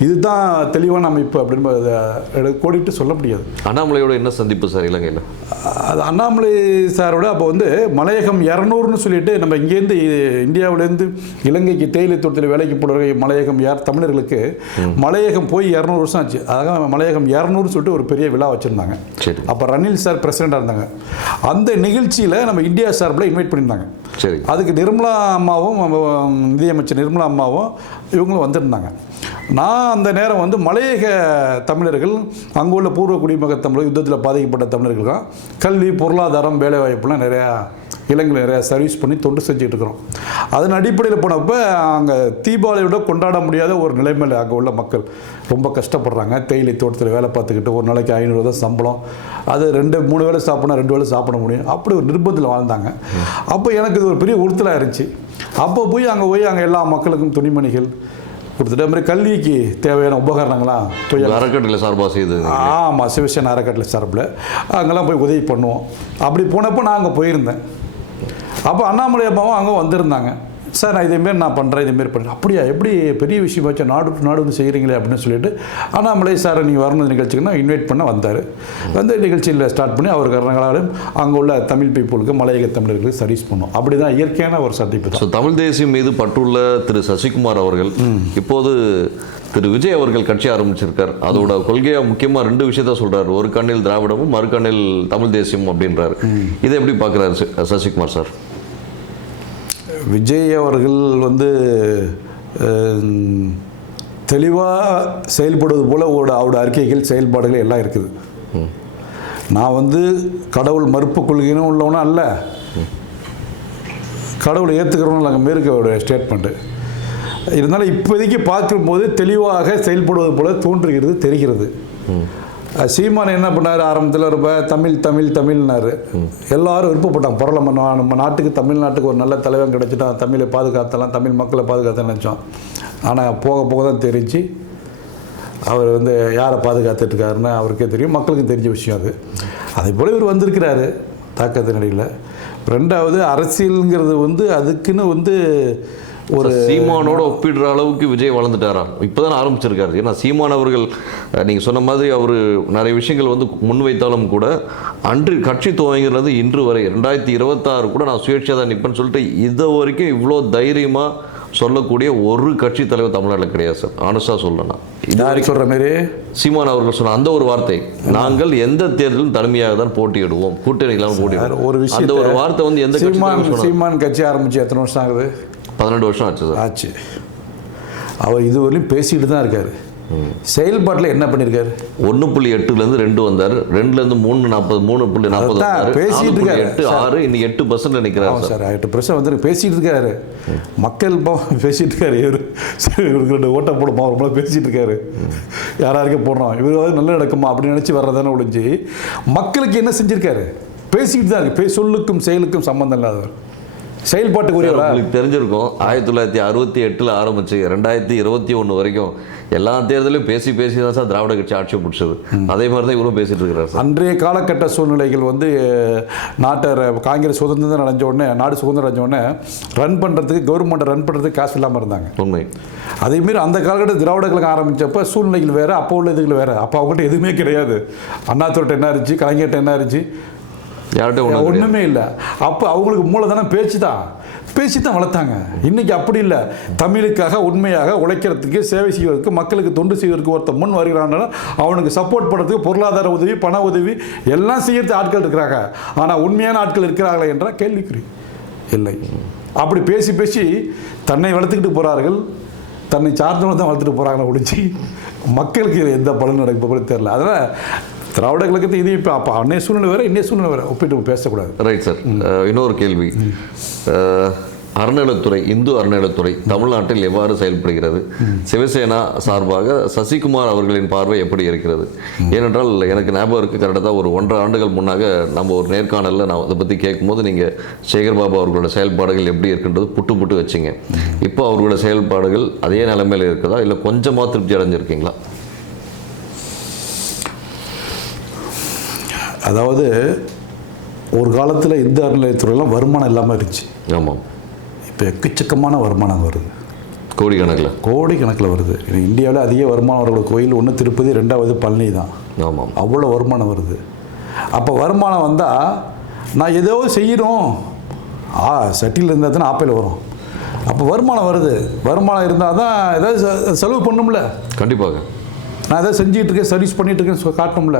இதுதான் தெளிவான அமைப்பு அப்படின்னு கோடிட்டு சொல்ல முடியாது. அண்ணாமலையோட என்ன சந்திப்பு சார் இலங்கையில்? அது அண்ணாமலை சாரோட அப்போ வந்து மலையகம் 200ன்னு சொல்லிட்டு நம்ம இங்கேருந்து இந்தியாவிலேருந்து இலங்கைக்கு தேயிலை தோட்டத்தில் வேலைக்கு போடுற மலையகம் தமிழர்களுக்கு மலையகம் போய் 200 வருஷம் ஆச்சு. அதாக மலையகம் 200 சொல்லிட்டு ஒரு பெரிய விழா வச்சுருந்தாங்க. அப்போ ரணில் சார் பிரசிடெண்டாக இருந்தாங்க. அந்த நிகழ்ச்சியில் நம்ம இந்தியா சார்பில் இன்வைட் பண்ணியிருந்தாங்க. சரி, அதுக்கு நிர்மலா அம்மாவும் நிதியமைச்சர் நிர்மலா அம்மாவும் இவங்களும் வந்திருந்தாங்க. நான் அந்த நேரம் வந்து மலையக தமிழர்கள், அங்கே உள்ள பூர்வ குடிமக தமிழர், யுத்தத்தில் பாதிக்கப்பட்ட தமிழர்களுக்கும் கல்வி, பொருளாதாரம், வேலைவாய்ப்புலாம் நிறையா இலங்கையில் நிறையா சர்வீஸ் பண்ணி தொண்டு செஞ்சுட்டு இருக்கிறோம். அதன் அடிப்படையில் போனப்போ அங்கே தீபாவளியோட கொண்டாட முடியாத ஒரு நிலைமையில் அங்கே உள்ள மக்கள் ரொம்ப கஷ்டப்படுறாங்க. தேயிலை தோட்டத்தில் வேலை பார்த்துக்கிட்டு ஒரு நாளைக்கு 500 தான் சம்பளம், அது 2-3 வேளை சாப்பிட்னா 2 வேளை சாப்பிட முடியும், அப்படி ஒரு நிர்பந்தத்தில் வாழ்ந்தாங்க. அப்போ எனக்கு இது ஒரு பெரிய உறுத்தலாக இருந்துச்சு. அப்போ போய் அங்கே எல்லா மக்களுக்கும் துணிமணிகள் கொடுத்துட்டு, அது மாதிரி கல்விக்கு தேவையான உபகரணங்களாம் போய் அறக்கட்டளை சார்பாக செய்து, ஆமாம், சிவசேனா அறக்கட்டளை சார்பில் அங்கெல்லாம் போய் உதவி பண்ணுவோம். அப்படி போனப்போ நான் அங்கே போயிருந்தேன். அப்போ அண்ணாமலை அம்மாவும் அங்கே வந்திருந்தாங்க. சார், நான் இதேமாரி நான் பண்ணுறேன், இதேமாரி பண்ணுறேன். அப்படியா, எப்படி பெரிய விஷயமாச்சு, நாடு வந்து செய்கிறீங்களே அப்படின்னு சொல்லிட்டு அண்ணாமலை சாரை நீங்கள் வரணும் நிகழ்ச்சிக்குன்னா இன்வைட் பண்ண வந்தார். வந்து நிகழ்ச்சியில் ஸ்டார்ட் பண்ணி அவர் காரணங்களாலும் அங்கே உள்ள தமிழ் பீப்புளுக்கு, மலையக தமிழர்களுக்கு சர்வீஸ் பண்ணோம். அப்படி தான் இயற்கையான ஒரு சந்திப்பு. ஸோ தமிழ் தேசியம் மீது பற்றுள்ள திரு சசிகுமார் அவர்கள் இப்போது திரு விஜய் அவர்கள் கட்சி ஆரம்பிச்சிருக்கார். அதோட கொள்கையாக முக்கியமாக 2 விஷயத்த சொல்கிறார். ஒரு கண்ணில் திராவிடமும் மறு கண்ணில் தமிழ் தேசியமும் அப்படின்றார். இதை எப்படி பார்க்குறாரு சசிகுமார் சார்? விஜய் அவர்கள் வந்து தெளிவாக செயல்படுவது போல் அவரோட அறிக்கைகள், செயல்பாடுகள் எல்லாம் இருக்குது. நான் வந்து கடவுள் மறுப்பு கொள்கைன்னு உள்ளவனா அல்ல, கடவுளை ஏற்றுக்கிறவங்க அங்கே மேற்கு அவருடைய ஸ்டேட்மெண்ட்டு இருந்தாலும் இப்போதைக்கு பார்க்கும்போது தெளிவாக செயல்படுவது போல தோன்றுகிறது, தெரிகிறது. சீமான் என்ன பண்ணார், ஆரம்பத்தில் ரொம்ப தமிழ்னாரு. எல்லாரும் விருப்பப்பட்டாங்க, பரவாயில்ல நம்ம நாட்டுக்கு, தமிழ்நாட்டுக்கு ஒரு நல்ல தலைவன் கிடைச்சிட்டான், தமிழை பாதுகாத்தலாம், தமிழ் மக்களை பாதுகாத்தலாம் நினச்சோம். ஆனால் போக தான் தெரிஞ்சு அவர் வந்து யாரை பாதுகாத்துட்ருக்காருன்னு அவருக்கே தெரியும், மக்களுக்கும் தெரிஞ்ச விஷயம் அது. அதே போல் இவர் வந்திருக்கிறாரு தாக்கத்தின் இடையில். 2வது அரசியலுங்கிறது வந்து அதுக்குன்னு வந்து ஒரு சீமானோட ஒப்பிடுற அளவுக்கு விஜய் வளர்ந்துட்டாரா? இப்போதான் ஆரம்பிச்சிருக்காரு. ஏன்னா சீமான் அவர்கள் நீங்கள் சொன்ன மாதிரி அவர் நிறைய விஷயங்கள் வந்து முன்வைத்தாலும் கூட அன்று கட்சி துவங்கிறது இன்று வரை 2026 கூட நான் சுயேட்சையாக தான் நிற்பேன்னு சொல்லிட்டு இது வரைக்கும் இவ்வளோ தைரியமாக சொல்லக்கூடிய ஒரு கட்சி தலைவர் தமிழ்நாட்டில் கிடையாது சார். ஆனஸ்டாக சொல்லணும், யாருக்கு சொல்கிற மாதிரி சீமான் அவர்கள் சொன்ன அந்த ஒரு வார்த்தை, நாங்கள் எந்த தேர்தலும் தனிமையாக தான் போட்டியிடுவோம், கூட்டணி இல்லாமல் போட்டியிடுவோம், ஒரு விஷயம், அந்த ஒரு வார்த்தை வந்து எந்த சீமான் கட்சி ஆரம்பிச்சு எத்தனை வருஷம் ஆகுது? 12 வருஷம் ஆச்சு சார். ஆச்சு. அவர் இதுவரையும் பேசிட்டு தான் இருக்காரு. செயல்பாட்டில் என்ன பண்ணியிருக்காரு? 1.8லேருந்து 2 வந்தார், 2லேருந்து 3.40 பேசிட்டு இருக்காரு. 8.6 இன்னைக்கு 8% நிற்கிறாரு சார். 8% வந்து பேசிட்டு இருக்காரு. மக்கள் பேசிட்டு இருக்காரு. இவருக்கு 2 ஓட்டை போடுமா ரொம்ப பேசிட்டு இருக்காரு. யாராருக்கே போடுறோம், இவர் நல்லா நடக்குமா அப்படின்னு நினச்சி வர்றதானே ஒழிஞ்சு மக்களுக்கு என்ன செஞ்சிருக்காரு? பேசிக்கிட்டு தான் இருக்கு. சொல்லுக்கும் செயலுக்கும் சம்மந்தம் இல்லாதவர், செயல்பாட்டுக்குரிய. உங்களுக்கு தெரிஞ்சிருக்கும், 1968 ஆரம்பிச்சு 2021 வரைக்கும் எல்லா தேர்தலையும் பேசி தான் சார் திராவிட கட்சி ஆட்சி பிடிச்சது. அதே மாதிரி தான் இவரும் பேசிட்டு இருக்கிறார் சார். அன்றைய காலகட்ட சூழ்நிலைகள் வந்து நாட்டை காங்கிரஸ் சுதந்திரம் அடைஞ்ச உடனே, நாடு சுதந்திரம் அடைஞ்ச உடனே ரன் பண்ணுறதுக்கு, கவர்மெண்ட்டை ரன் பண்ணுறதுக்கு காசு இல்லாமல் இருந்தாங்க. உண்மை. அதேமாரி அந்த காலகட்டத்தில் திராவிட கழகம் ஆரம்பித்தப்போ சூழ்நிலைகள் வேறு, அப்போ உள்ள இதுகள் வேறு. அப்போ அவங்ககிட்ட எதுவுமே கிடையாது. அண்ணாத்துறை என்ன இருந்துச்சு, கலைஞர்கிட்ட என்ன இருந்துச்சு, யார்கிட்ட ஒன்றுமே இல்லை. அப்போ அவங்களுக்கு மூலதனம் பேச்சு தான் வளர்த்தாங்க. இன்றைக்கி அப்படி இல்லை. தமிழுக்காக உண்மையாக உழைக்கிறதுக்கு, சேவை செய்வதற்கு, மக்களுக்கு தொண்டு செய்வதற்கு ஒருத்தர் முன் வருகிறான்னா அவனுக்கு சப்போர்ட் பண்ணுறதுக்கு பொருளாதார உதவி, பண உதவி எல்லாம் செய்யறது ஆட்கள் இருக்கிறாங்க. ஆனால் உண்மையான ஆட்கள் இருக்கிறார்களா என்றால் கேள்விக்குறி இல்லை. அப்படி பேசி பேசி தன்னை வளர்த்துக்கிட்டு போகிறார்கள், தன்னை சார்ந்தவங்க தான் வளர்த்துட்டு போகிறாங்களா ஒழிச்சு மக்களுக்கு எந்த பலன் நடக்க போகிறது தெரியல. அதனால் திராவிட கழகத்தை இது இப்போ அப்போ அன்னைய சூழ்நிலை வேறு, இன்னைய சூழ்நிலை வேறு, ஒப்பிட்டு பேசக்கூடாது. Right sir. இன்னொரு கேள்வி, அறநிலைத்துறை, இந்து அறநிலைத்துறை தமிழ்நாட்டில் எவ்வாறு செயல்படுகிறது? சிவசேனா சார்பாக சசிகுமார் அவர்களின் பார்வை எப்படி இருக்கிறது? ஏனென்றால் எனக்கு ஞாபகம் இருக்குது, கரெக்டாக ஒரு 1.5 ஆண்டுகள் முன்னாக நம்ம ஒரு நேர்காணலில் நான் அதை பற்றி கேட்கும்போது நீங்கள் சேகர்பாபு அவர்களோட செயல்பாடுகள் எப்படி இருக்குன்றது புட்டு வச்சிங்க. இப்போ அவர்களோட செயல்பாடுகள் அதே நிலைமையில் இருக்குதா, இல்லை கொஞ்சமாக திருப்தி அடைஞ்சிருக்கீங்களா? அதாவது ஒரு காலத்தில் இந்து அறநிலையத்துறையெல்லாம் வருமானம் இல்லாமல் இருந்துச்சு. ஆமாம். இப்போ எக்கச்சக்கமான வருமானம் வருது, கோடிக்கணக்கில் வருது. இந்தியாவில் அதிக வருமானம் வரக்கூடிய கோயில் ஒன்று திருப்பதி, 2வது பழனி தான். ஆமாம். அவ்வளோ வருமானம் வருது. அப்போ வருமானம் வந்தால் நான் ஏதோ செய்யணும், சட்டியில் இருந்தால் தான் ஆப்பையில் வரும். அப்போ வருமானம் வருது, வருமானம் இருந்தால் தான் ஏதாவது செலவு பண்ணணும்ல. கண்டிப்பாக. நான் எதாவது செஞ்சுட்டு இருக்கேன், சர்வீஸ் பண்ணிட்டு இருக்கேன்னு காட்டணும்ல.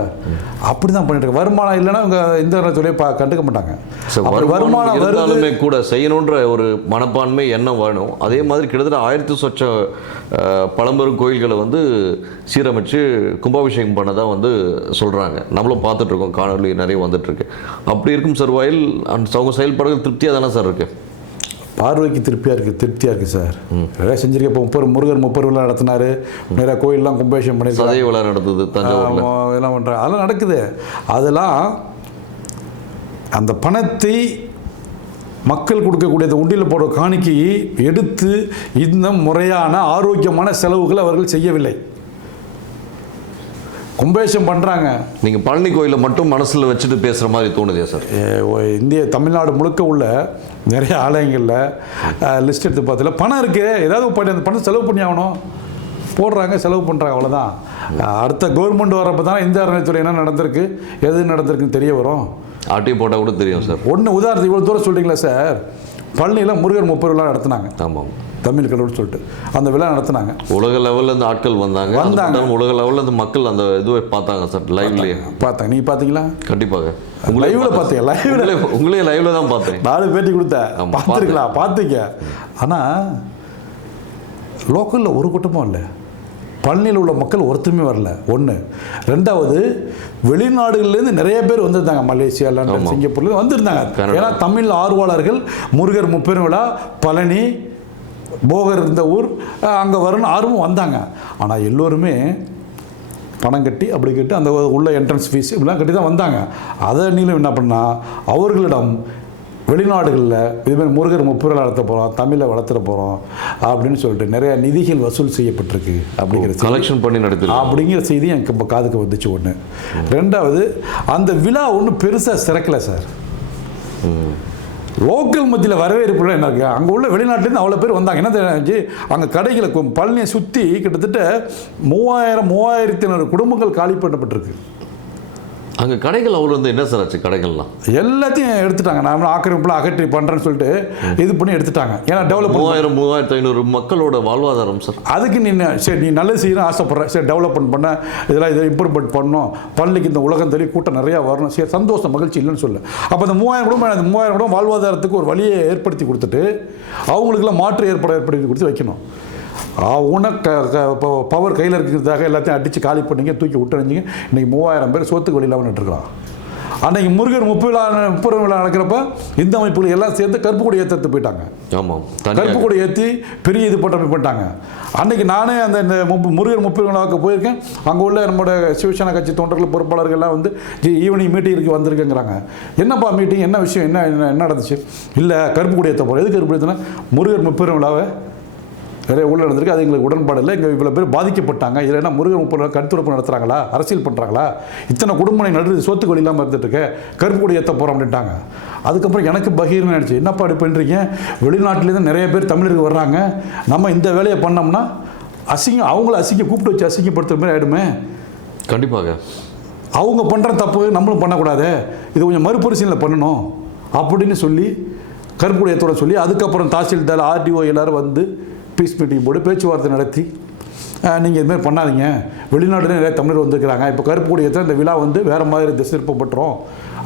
அப்படி தான் பண்ணிட்டு இருக்கேன். வருமானம் இல்லைன்னா இவங்க இந்த துறையை கண்டுக்க மாட்டாங்க. வருமானம் இருந்தாலுமே கூட செய்யணுன்ற ஒரு மனப்பான்மை எண்ணம் வேணும். அதே மாதிரி கிட்டத்தட்ட 1000 சொச்ச பழம்பெரும் கோயில்களை வந்து சீரமைச்சு கும்பாபிஷேகம் பண்ணதான் வந்து சொல்கிறாங்க. நம்மளும் பார்த்துட்ருக்கோம், காணொலி நிறைய வந்துட்டுருக்கு. அப்படி இருக்கும் சர்வாயில் அவங்க செயல்பாடுகள் திருப்தியாக தானே சார் இருக்குது? பார்வைக்கு திருப்தியாக இருக்குது சார். நிறையா செஞ்சுருக்கேன். இப்போ முருகர் 30 விழா நடத்தினார், நிறையா கோயிலெலாம் கும்பாபிஷேகம் பண்ணி சதய விழா நடந்தது, தஞ்சாவூர்ல இதெல்லாம் பண்ணுறாங்க. அதெல்லாம் நடக்குது. அதெல்லாம் அந்த பணத்தை மக்கள் கொடுக்கக்கூடிய உண்டியில் போடுற காணிக்கையை எடுத்து இந்த முறையான ஆரோக்கியமான செலவுகள் அவர்கள் செய்யவில்லை. கும்பாபிஷேகம் பண்ணுறாங்க. நீங்கள் பழனி கோயிலை மட்டும் மனசில் வச்சுட்டு பேசுகிற மாதிரி தோணுதே சார்? தமிழ்நாடு முழுக்க உள்ள நிறைய ஆலயங்களில் லிஸ்ட் எடுத்து பார்த்தல பணம் இருக்குது, ஏதாவது பண்ணி அந்த பணம் செலவு பண்ணி ஆகணும், போடுறாங்க, செலவு பண்ணுறாங்க, அவ்வளோதான். அடுத்த கவர்மெண்ட் வரப்போ தான் இந்த அறநிலையத்துறை என்ன நடந்திருக்கு, எது நடந்திருக்குன்னு தெரிய வரும். ஆர்டி போட்டால் கூட தெரியும் சார். உதாரணத்துக்கு இவ்வளோ தூரம் சொல்கிறீங்களா சார்? பழனியில் முருகர் 30 விழா நடத்தினாங்க. ஆமாம். தமிழ் கடவுள் சொல்லிட்டு அந்த விழா நடத்தினாங்க. உலக லெவலில் இருந்து ஆட்கள் வந்தாங்க. உலக லெவலில் இருந்து மக்கள் அந்த இதுவை பார்த்தாங்க சார், லைவ்லேயே பார்த்தாங்க. நீங்கள் பார்த்தீங்களா? கண்டிப்பாக. லைவில் பார்த்தீங்க? உங்களே லைவில் தான் பார்த்தேன். 4 பேட்டி கொடுத்தேன், பார்த்துருக்கலாம், பார்த்துக்க. ஆனால் லோக்கலில் ஒரு கூட்டமும் இல்லை. பழனியில் உள்ள மக்கள் ஒருத்தருமே வரல. 1. 2வது வெளிநாடுகள்லேருந்து நிறைய பேர் வந்திருந்தாங்க. மலேசியா, லண்டன், சிங்கப்பூர்லேருந்து வந்திருந்தாங்க. ஏன்னா தமிழ் ஆர்வலர்கள் முருகர் 30 விழா, பழனி, போகர் இருந்த ஊர், அங்கே வரணும் ஆர்வம் வந்தாங்க. ஆனால் எல்லோருமே பணம் கட்டி அப்படி கட்டி அந்த உள்ள என்ட்ரன்ஸ் ஃபீஸ் இப்படிலாம் கட்டி தான் வந்தாங்க. அதை நீங்களும் என்ன பண்ணால் அவர்களிடம் வெளிநாடுகளில் இதுமாதிரி முருகர் 30 விழா நடத்த போகிறோம், தமிழை வளர்த்துற போகிறோம் அப்படின்னு சொல்லிட்டு நிறையா நிதிகள் வசூல் செய்யப்பட்டிருக்கு அப்படிங்கிற கலெக்ஷன் பண்ணி நடத்து அப்படிங்கிற செய்தி எனக்கு இப்போ காதுக்கு வந்துச்சு. 1. 2வது அந்த விழா ஒன்றும் பெருசாக சிறக்கலை சார். லோக்கல் மத்தியில் வரவேற்புலாம் என்ன இருக்குது? அங்கே உள்ள வெளிநாட்டிலேருந்து அவ்வளோ பேர் வந்தாங்க. என்ன தெரிஞ்சு அங்கே கடைகளை பழனியை சுற்றி கிட்டத்தட்ட 3500 குடும்பங்கள் காலி பண்ணப்பட்டிருக்கு. அங்கே கடைகள் அவ்வளோ வந்து என்ன சார் ஆச்சு? கடைகள்லாம் எல்லாத்தையும் எடுத்துட்டாங்க. நான் ஆக்கிரமிப்புலாம் அகற்றி பண்ணுறேன்னு சொல்லிட்டு இது பண்ணி எடுத்துட்டாங்க. ஏன்னா டெவலப் 3500 மக்களோட வாழ்வாதாரம் சார். அதுக்கு சரி நீ நல்லது செய்யணும் ஆசைப்பட்ற, சரி டெவலப்மெண்ட் பண்ண, இதெல்லாம் இதை இம்ப்ரூவ்மெண்ட் பண்ணணும், பள்ளிக்கு இந்த உலகம் தெரிய கூட்டம் நிறையா வரணும், சரி சந்தோஷம் மகிழ்ச்சி இல்லைன்னு சொல்ல. அப்போ அந்த 3000 குடும்பம், அந்த 3000 குடும்பம் வாழ்வாதாரத்துக்கு ஒரு வழியை ஏற்படுத்தி கொடுத்துட்டு அவங்களுக்குலாம் மாற்று ஏற்படுத்தி கொடுத்து வைக்கணும். பவர் கையில் இருக்கிறதாக எல்லாத்தையும் அடித்து காலி பண்ணிங்க, தூக்கி விட்டுருந்தீங்க. இன்றைக்கி 3000 பேர் சோத்துக்கு வழி இல்லாமல் நின்றுருக்கலாம். அன்றைக்கி முருகர் 30 விழா நடக்கிறப்ப இந்த அமைப்புகள் எல்லாம் சேர்ந்து கருப்பு கொடி ஏற்றது போயிட்டாங்க. ஆமாம், கருப்பு கொடி ஏற்றி பெரிய இது பண்ணிட்டாங்க. அன்றைக்கி நானே அந்த முருகர் 30 விழாவுக்கு போயிருக்கேன். அங்கே உள்ள நம்மளோட சிவசேனா கட்சி தொண்டர்கள் பொறுப்பாளர்கள்லாம் வந்து ஈவினிங் மீட்டிங்க்கு வந்திருக்குங்கிறாங்க. என்னப்பா மீட்டிங், என்ன விஷயம், என்ன நடந்துச்சு? இல்லை கருப்பு கொடி ஏற்ற போகிறோம். எது கருப்பு ஏற்றினா முருகர் 30 விழாவை நிறைய ஊழல் நடந்திருக்கு, அது எங்களுக்கு உடன்பாடு இல்லை, இங்கே இவ்வளோ பேர் பாதிக்கப்பட்டாங்க, இதில் என்ன முருகன் 30 கருத்துறப்பு நடத்துகிறாங்களா, அரசியல் பண்ணுறாங்களா, இத்தனை குடும்பம் நடுறது சொத்துக்கு வழி இல்லாமல் இருந்துட்டுருக்கு, கருப்பு கொடி ஏற்ற போகிறோம் அப்படின்ட்டாங்க. அதுக்கப்புறம் எனக்கு பகீர்னு ஆயிடுச்சு. என்னப்பா இப்படி பண்ணுறீங்க, வெளிநாட்டிலேருந்து நிறைய பேர் தமிழருக்கு வர்றாங்க, நம்ம இந்த வேலையை பண்ணோம்னா அவங்கள கூப்பிட்டு வச்சு அசிங்கப்படுத்துகிற மாதிரி ஆகிடுமே. கண்டிப்பாக அவங்க பண்ணுற தப்பு நம்மளும் பண்ணக்கூடாது, இது கொஞ்சம் மறுபரிசீலனை பண்ணணும் அப்படின்னு சொல்லி கருப்புடையத்தோட சொல்லி அதுக்கப்புறம் தாசில்தார் ஆர்டிஓ எல்லோரும் வந்து பீஸ் மீட்டிங் போட்டு பேச்சுவார்த்தை நடத்தி நீங்கள் இதுமாதிரி பண்ணாதீங்க, வெளிநாட்டுல நிறைய தமிழர் வந்திருக்கிறாங்க, இப்போ கருப்புடையத்தில் இந்த விழா வந்து வேறு மாதிரி திசை திருப்பப்பட்டுரும்,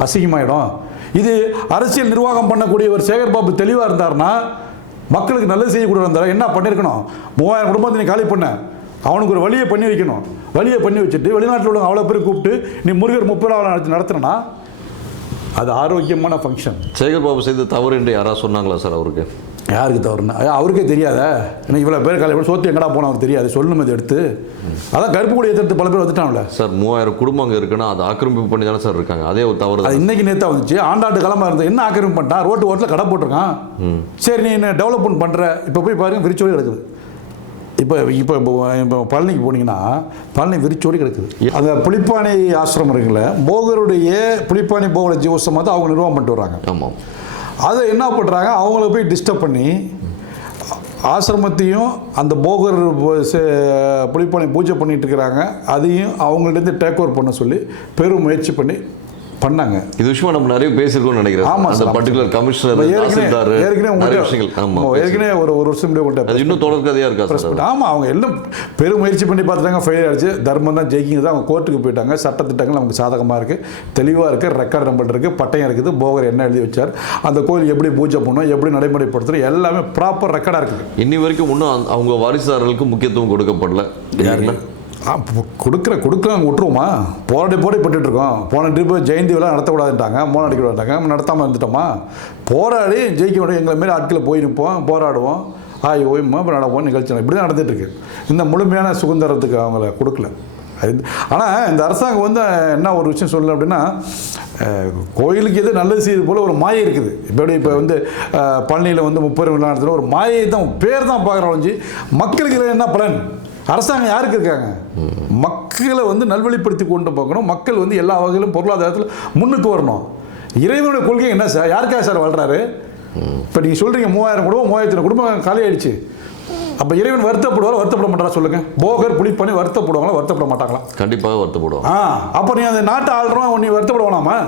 அசிங்கமாயிடும். இது அரசியல் நிர்வாகம் பண்ணக்கூடிய ஒரு சேகர் பாபு தெளிவாக இருந்தார்னா, மக்களுக்கு நல்லது செய்யக்கூடிய இருந்தார் என்ன பண்ணியிருக்கணும், 3000 குடும்பத்தை நீ காலி பண்ண, அவனுக்கு ஒரு வழியை பண்ணி வைக்கணும். வழியை பண்ணி வச்சுட்டு வெளிநாட்டில் உள்ள அவ்வளோ பேர் கூப்பிட்டு நீ முருகர் 30 நடத்தினா அது ஆரோக்கியமான ஃபங்க்ஷன். சேகர் பாபு செய்த தவறு என்று யாராவது சொன்னாங்களா சார்? அவருக்கு யாருக்கு தவறுனா அவருக்கே தெரியாத, ஏன்னா இவ்வளோ பேர் காலையில் சோத்து எங்கடா போனால் அவருக்கு தெரியாது, சொல்லணும் அதை எடுத்து. அதான் கருப்பு கொடி எடுத்து பல பேர் வந்துட்டான்ல சார். 3000 குடும்பம் அங்கே இருக்குன்னா அது ஆக்கிரமிப்பு பண்ணி தானே சார் இருக்காங்க, அதே ஒரு தவறு. அது இன்னைக்கு நேற்றா வந்துச்சு, ஆண்டாண்டு காலமாக இருந்தது. என்ன ஆக்கிரமிப்பு பண்ணிட்டான், ரோட்டு ஓரத்தில் கடை போட்டிருக்கான். சரி நீ என்ன டெவலப்மெண்ட் பண்ணுற, இப்போ போய் பாருங்க விரிச்சோடி கிடக்குது. இப்போ பழனிக்கு போனீங்கன்னா பழனி விரிச்சோடி கிடக்குது. அந்த புலிப்பாணி ஆசிரமம் இருக்குல்ல, போகருடைய புலிப்பாணி போகர ஜீவோத்சவம் வந்து அவங்க நிர்வாகம் பண்ணிட்டு வர்றாங்க. ஆமாம். அதை என்ன பண்ணுறாங்க, அவங்கள போய் டிஸ்டர்ப் பண்ணி ஆசிரமத்தையும் அந்த போகர் புலிப்பாணி பூஜை பண்ணிட்டு இருக்கிறாங்க, அதையும் அவங்கள்ட்ட டேக் ஓவர் பண்ண சொல்லி பெரும் முயற்சி பண்ணாங்க. இது விஷயமா நம்ம நிறைய பேசியிருக்கோம்னு நினைக்கிறேன். ஆமாம், அந்த பர்டிகுலர் கமிஷனர் ஏற்கனவே ஒரு வருஷம் முன்னாடி இன்னும் தொடர் கதையாக இருக்கா? ஆமாம், அவங்க எல்லாம் பெரும் முயற்சி பண்ணி பார்த்துட்டாங்க, ஃபெயிலியர் ஆகிடுச்சு. தர்மம் தான் ஜெயிக்கிங்க தான், அவங்க கோர்ட்டுக்கு போயிட்டாங்க. சட்டத்திட்டங்கள் நமக்கு சாதகமாக இருக்குது, தெளிவாக இருக்குது, ரெக்கார்ட் நம்பர் இருக்குது, பட்டயம் இருக்குது, போகர் என்ன எழுதி வச்சார், அந்த கோயில் எப்படி பூஜை பண்ணணும், எப்படி நடைமுறைப்படுத்துகிறோம், எல்லாமே ப்ராப்பர் ரெக்கார்டாக இருக்குது. இன்னி வரைக்கும் இன்னும் அவங்க வாரிசுதாரர்களுக்கு முக்கியத்துவம் கொடுக்கப்படல. கொடுக்கலாம் விட்டுருவோமா, போராடிப்பட்டு இருக்கோம். போன ட்ரிப்பு ஜெயந்தி விழா நடத்தக்கூடாதுட்டாங்க, மோனம் அடிக்கூடாதுட்டாங்க, நடத்தாமல் இருந்துட்டோமா. போராடி ஜெயிக்க வேண்டிய எங்களை மாரி ஆட்களில் போய் நிற்போம், போராடுவோம், ஓய்மா இப்போ நடப்போம், நிகழ்ச்சி இப்படி தான் நடந்துகிட்ருக்கு. இந்த முழுமையான சுதந்திரத்துக்கு அவங்கள கொடுக்கல. ஆனால் இந்த அரசாங்கம் வந்து என்ன ஒரு விஷயம் சொல்லலை அப்படின்னா, கோயிலுக்கு எது நல்லது செய்வது போல் ஒரு மாயை இருக்குது. இப்போ வந்து பழனியில் வந்து 30 விழா நடத்துகிற ஒரு மாயை தான், பேர் தான் பார்க்குறோம். மக்களுக்கு இதில் என்ன பலன்? அரசாங்கம் யாருக்கு இருக்காங்க? மக்களை வந்து நல்வழிப்படுத்தி கொண்டு போகணும், மக்கள் வந்து எல்லா வகையிலும் பொருளாதாரத்தில் முன்னுக்கு வரணும். இறைவனுடைய கொள்கை என்ன சார், யாருக்காக சார் வாழ்கிறாரு? இப்போ நீங்கள் சொல்கிறீங்க 3000 குடும்பம் 3000 குடும்பம் காலி ஆயிடுச்சு. அப்போ இறைவன் வருத்தப்படுவார், வருத்தப்பட மாட்டாரா சொல்லுங்கள்? போகர் புலிப்பாணி வருத்தப்படுவாங்களா, வருத்தப்பட மாட்டாங்களா? கண்டிப்பாக வருத்தப்படுவாங்க. அப்போ நீ அந்த நாட்டை ஆள்றோம், நீ வருத்தப்பட வேணாமா?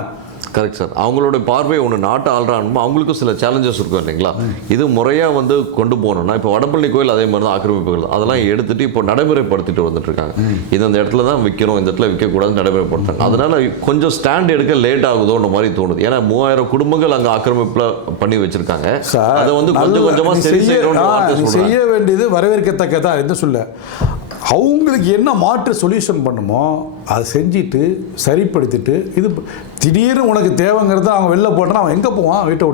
Correct sir. அவங்களோட பார்வை ஒன்று நாட்டை ஆள்றான்னு அவங்களுக்கும் சில சேலஞ்சஸ் இருக்கும் இல்லைங்களா? இது முறையாக வந்து கொண்டு போகணும்னா, இப்போ வடபழனி கோயில் அதே மாதிரி தான் ஆக்கிரமிப்புகள் அதெல்லாம் எடுத்துகிட்டு இப்போ நடைமுறைப்படுத்திட்டு வந்துட்டு இருக்காங்க. இது அந்த இடத்துல தான் விற்கணும், இந்த இடத்துல விற்கக்கூடாதுன்னு நடைமுறைப்படுத்தாங்க. அதனால கொஞ்சம் ஸ்டாண்ட் எடுக்க லேட் ஆகுதோன்ற மாதிரி தோணுது. ஏன்னா 3000 குடும்பங்கள் அங்கே ஆக்கிரமிப்பில் பண்ணி வச்சிருக்காங்க. அதை வந்து கொஞ்சம் கொஞ்சமாக சரி செய்ய வேண்டியது வரவேற்கத்தக்கதான் என்று சொல்ல, அவங்களுக்கு என்ன மாற்று சொல்யூஷன் பண்ணுமோ அதை செஞ்சுட்டு சரிப்படுத்திட்டு, இது திடீர்னு உனக்கு தேவைங்கிறத அவங்க வெளில போட்டோன்னா அவன் எங்கே போவான்? வீட்டை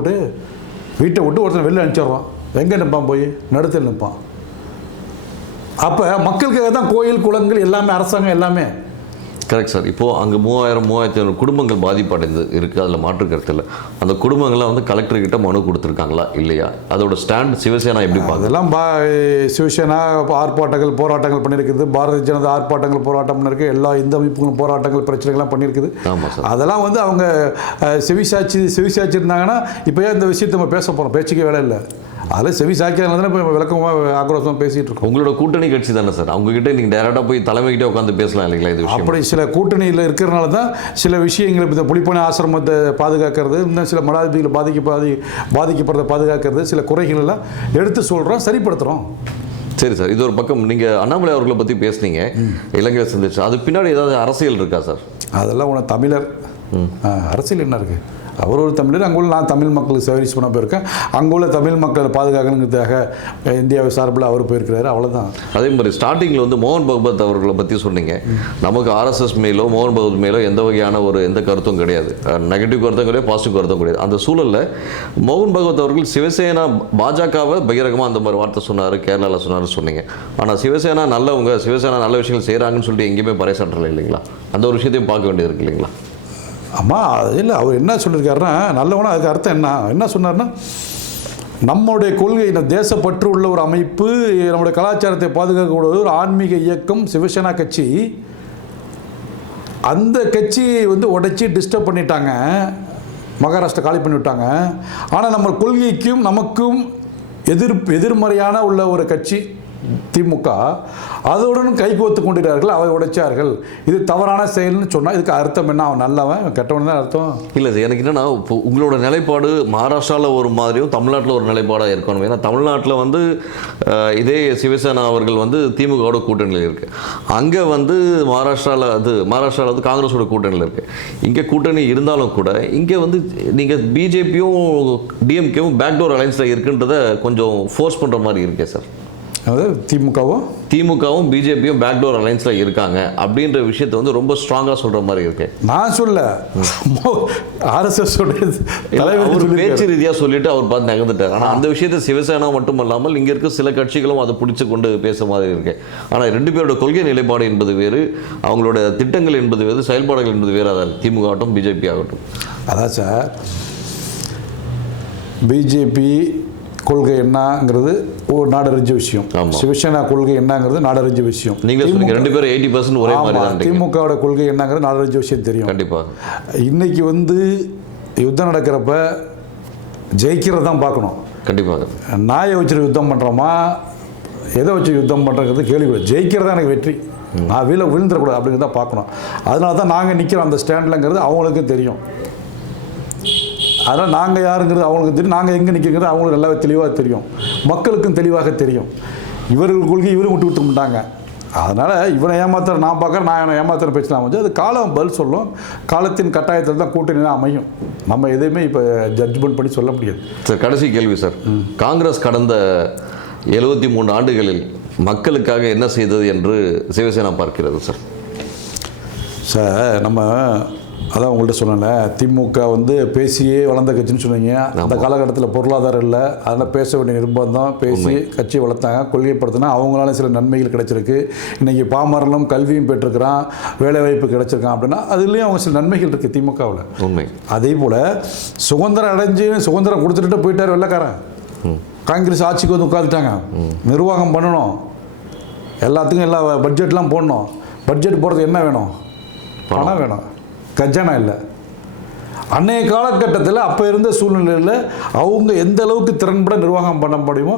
விட்டு ஒருத்தன் வெளில அனுப்பிச்சிடுறான். எங்கே நிற்பான்? போய் நடுத்தில் நிற்பான். அப்போ மக்களுக்காக தான் கோயில் குளங்கள் எல்லாமே, அரசாங்கம் எல்லாமே. Correct sir. இப்போது அங்கே 3500 குடும்பங்கள் பாதிப்படைந்து இருக்குது, அதில் மாற்று கருத்து இல்லை. அந்த குடும்பங்கள்லாம் வந்து கலெக்டர்கிட்ட மனு கொடுத்துருக்காங்களா இல்லையா? அதோட ஸ்டாண்ட் சிவசேனா எப்படி பார்க்குது? அதெல்லாம் சிவசேனா ஆர்ப்பாட்டங்கள் போராட்டங்கள் பண்ணியிருக்குது, பாரதிய ஜனதா ஆர்ப்பாட்டங்கள் போராட்டம் பண்ணியிருக்கு, எல்லா இந்து அமைப்புகளும் போராட்டங்கள் பிரச்சனைகள்லாம் பண்ணியிருக்குது. ஆமாம் சார். அதெல்லாம் வந்து அவங்க செவிசாய்ச்சி இருந்தாங்கன்னா இப்போ ஏன் இந்த விஷயத்தை நம்ம பேச போகிறோம்? பேச்சுக்கே வேலை இல்லை. அதில் செவி சாய்க்காதனால தான் இப்போ விளக்கமாக ஆக்ரோஷமாக பேசிகிட்டு இருக்கோம். உங்களோட கூட்டணி கட்சி தானே சார், அவங்ககிட்ட நீங்கள் டேரெக்டாக போய் தலைமைக்கிட்டே உட்காந்து பேசலாம் இல்லைங்களா? இது அப்படி சில கூட்டணியில் இருக்கிறனால தான் சில விஷயங்கள், இப்போ புலிப்பாணி ஆசிரமத்தை பாதுகாக்கிறது, இன்னும் சில மடாதிபதிகளை பாதிக்கப்படுறதை பாதுகாக்கிறது, சில குறைகள் எல்லாம் எடுத்து சொல்கிறோம், சரிப்படுத்துகிறோம். சரி சார். இது ஒரு பக்கம். நீங்கள் அண்ணாமலை அவர்களை பற்றி பேசுனீங்க, இலங்கையை சந்திச்சு, அது பின்னாடி ஏதாவது அரசியல் இருக்கா சார்? அதெல்லாம் உன தமிழர் அரசியல் என்ன இருக்குது? அவர் ஒரு தமிழர், அங்குள்ள நான் தமிழ் மக்களுக்கு சர்வீஸ் பண்ண போயிருக்கேன், அங்குள்ள தமிழ் மக்களை பாதுகாக்கணுங்கிறதுக்காக இந்தியாவை சார்பில் அவர் போயிருக்கிறாரு, அவ்வளோதான். அதே மாதிரி ஸ்டார்டிங்கில் வந்து மோகன் பகவத் அவர்களை பற்றி சொன்னீங்க. நமக்கு ஆர்எஸ்எஸ் மேலோ மோகன் பகவத் மேலோ எந்த வகையான எந்த கருத்தும் கிடையாது, நெகட்டிவ் கருத்தும் கிடையாது, பாசிட்டிவ் கருத்தும் கிடையாது. அந்த சூழலில் மோகன் பகவத் அவர்கள் சிவசேனா பாஜகவை பகிரங்கமாக அந்த மாதிரி வார்த்தை சொன்னார், கேரளாவில் சொன்னீங்க. ஆனால் சிவசேனா நல்லவங்க, சிவசேனா நல்ல விஷயங்கள் செய்கிறாங்கன்னு சொல்லிட்டு எங்கேயுமே பறைசாற்றலை இல்லைங்களா? அந்த ஒரு விஷயத்தையும் பார்க்க வேண்டியது இருக்கு இல்லைங்களா? ஆமாம், அது இல்லை. அவர் என்ன சொல்லியிருக்காருன்னா, நல்லவனா அதுக்கு அர்த்தம் என்ன சொன்னார்னா, நம்முடைய கொள்கை, இந்த தேசப்பற்று உள்ள ஒரு அமைப்பு, நம்முடைய கலாச்சாரத்தை பாதுகாக்கக்கூடிய ஒரு ஆன்மீக இயக்கம் சிவசேனா கட்சி. அந்த கட்சி வந்து உடைச்சி டிஸ்டர்ப் பண்ணிட்டாங்க, மகாராஷ்டிரா காலி பண்ணிவிட்டாங்க. ஆனால் நம்ம கொள்கைக்கும் நமக்கும் எதிர்மறையான உள்ள ஒரு கட்சி திமுக அதோடன் கைகோத்து கொண்டிருக்கிறார்கள், அவை உடைச்சார்கள். இது தவறான செயல்னு சொன்னால் இதுக்கு அர்த்தம் என்ன? அவன் நல்லவன் கெட்டவன் தான் அர்த்தம் இல்லை சார். எனக்கு என்னன்னா, இப்போ உங்களோட நிலைப்பாடு மகாராஷ்டிராவில் ஒரு மாதிரியும் தமிழ்நாட்டில் ஒரு நிலைப்பாடாக இருக்கணும். ஏன்னா தமிழ்நாட்டில் வந்து இதே சிவசேனா அவர்கள் வந்து திமுகவோட கூட்டணியில் இருக்குது. அங்கே வந்து மகாராஷ்டிராவில் வந்து காங்கிரஸோட கூட்டணியில் இருக்குது. இங்கே கூட்டணி இருந்தாலும் கூட இங்கே வந்து நீங்கள் பிஜேபியும் டிஎம்கேவும் பேக்டோர் அலைன்ஸில் இருக்குன்றதை கொஞ்சம் ஃபோர்ஸ் பண்ணுற மாதிரி இருக்கே சார். அதாவது திமுகவும் பிஜேபியும் பேக்டோர் அலைன்ஸில் இருக்காங்க அப்படின்ற விஷயத்தை வந்து ரொம்ப ஸ்ட்ராங்காக சொல்கிற மாதிரி இருக்கு. நான் சொல்ல ஆர்எஸ்எஸ் அவர் பேச்சு ரீதியாக சொல்லிட்டு அவர் பார்த்து நகர்ந்துட்டார். ஆனால் அந்த விஷயத்தை சிவசேனா மட்டும் இல்லாமல் இங்கே இருக்க சில கட்சிகளும் அதை பிடிச்சி கொண்டு பேச மாதிரி இருக்கு. ஆனால் 2 பேரோட கொள்கை நிலைப்பாடு என்பது வேறு, அவங்களோட திட்டங்கள் என்பது வேறு, செயல்பாடுகள் என்பது வேறு. அதான் திமுக ஆகட்டும் பிஜேபி ஆகட்டும். அதான் சார், பிஜேபி கொள்கை என்னங்கிறது ஒரு நாடறிஞ்ச விஷயம், சிவசேனா கொள்கை என்னங்கிறது நாடறிஞ்ச விஷயம். நீங்கள் 2 பேரும் 80% ஒரே மாதிரி தான். திமுகவோட கொள்கை என்னங்கிறது நாடறிஞ்ச விஷயம் தெரியும். கண்டிப்பாக இன்னைக்கு வந்து யுத்தம் நடக்கிறப்ப ஜெயிக்கிறது தான் பார்க்கணும். கண்டிப்பாக நாயை வச்சு யுத்தம் பண்ணுறோமா எதை வச்சு யுத்தம் பண்ணுறது கேள்வி. ஜெயிக்கிறதா எனக்கு வெற்றி, நான் விழுந்துடக்கூடாது அப்படிங்கிறத பார்க்கணும். அதனால தான் நாங்கள் நிற்கிறோம் அந்த ஸ்டாண்ட்லங்கிறது அவங்களுக்கும் தெரியும். அதனால் நாங்கள் யாருங்கிறது அவங்களுக்கு தெரியும், நாங்கள் எங்கே நிற்கிறங்கிறது அவங்களுக்கு நல்லாவே தெளிவாக தெரியும், மக்களுக்கும் தெளிவாக தெரியும். இவர்கள் கொள்கை இவரும் விட்டு கொடுத்துக்க மாட்டாங்க. அதனால் இவனை ஏமாத்துற நான் பார்க்குறேன், நான் என்னை ஏமாத்துற பேசலாம் வந்து அது காலம் பதில் சொல்லும். காலத்தின் கட்டாயத்தில் தான் கூட்டணி அமையும். நம்ம எதையுமே இப்போ ஜட்ஜ்மெண்ட் பண்ணி சொல்ல முடியாது சார். கடைசி கேள்வி சார், காங்கிரஸ் கடந்த 73 ஆண்டுகளில் மக்களுக்காக என்ன செய்தது என்று சிவசேனா பார்க்கிறது சார்? சார் நம்ம அதான் உங்கள்கிட்ட சொன்னேன்ல, திமுக வந்து பேசியே வளர்ந்த கட்சின்னு சொன்னீங்க. அந்த காலகட்டத்தில் பொருளாதாரம் இல்லை, அதனால் பேச வேண்டிய நிர்பந்தம், பேசி கட்சி வளர்த்தாங்க, கொள்கைப்படுத்தினா அவங்களால சில நன்மைகள் கிடைச்சிருக்கு. இன்றைக்கி பாமரனும் கல்வியும் பெற்றிருக்கிறான், வேலைவாய்ப்பு கிடைச்சிருக்கான் அப்படின்னா அதுலேயும் அவங்க சில நன்மைகள் இருக்குது திமுகவில். உண்மை. அதே போல் சுதந்திரம் அடைஞ்சு சுதந்திரம் கொடுத்துட்டு போயிட்டார் வெள்ளைக்காரன். காங்கிரஸ் ஆட்சிக்கு வந்து உட்காந்துட்டாங்க. நிர்வாகம் பண்ணணும், எல்லாத்துக்கும் எல்லா பட்ஜெட்லாம் போடணும். பட்ஜெட் போடுறது என்ன வேணும்? பணம் வேணும், கஜானா இல்லை. அன்றைய காலகட்டத்தில் அப்போ இருந்த சூழ்நிலையில் அவங்க எந்த அளவுக்கு திறன்பட நிர்வாகம் பண்ண முடியுமோ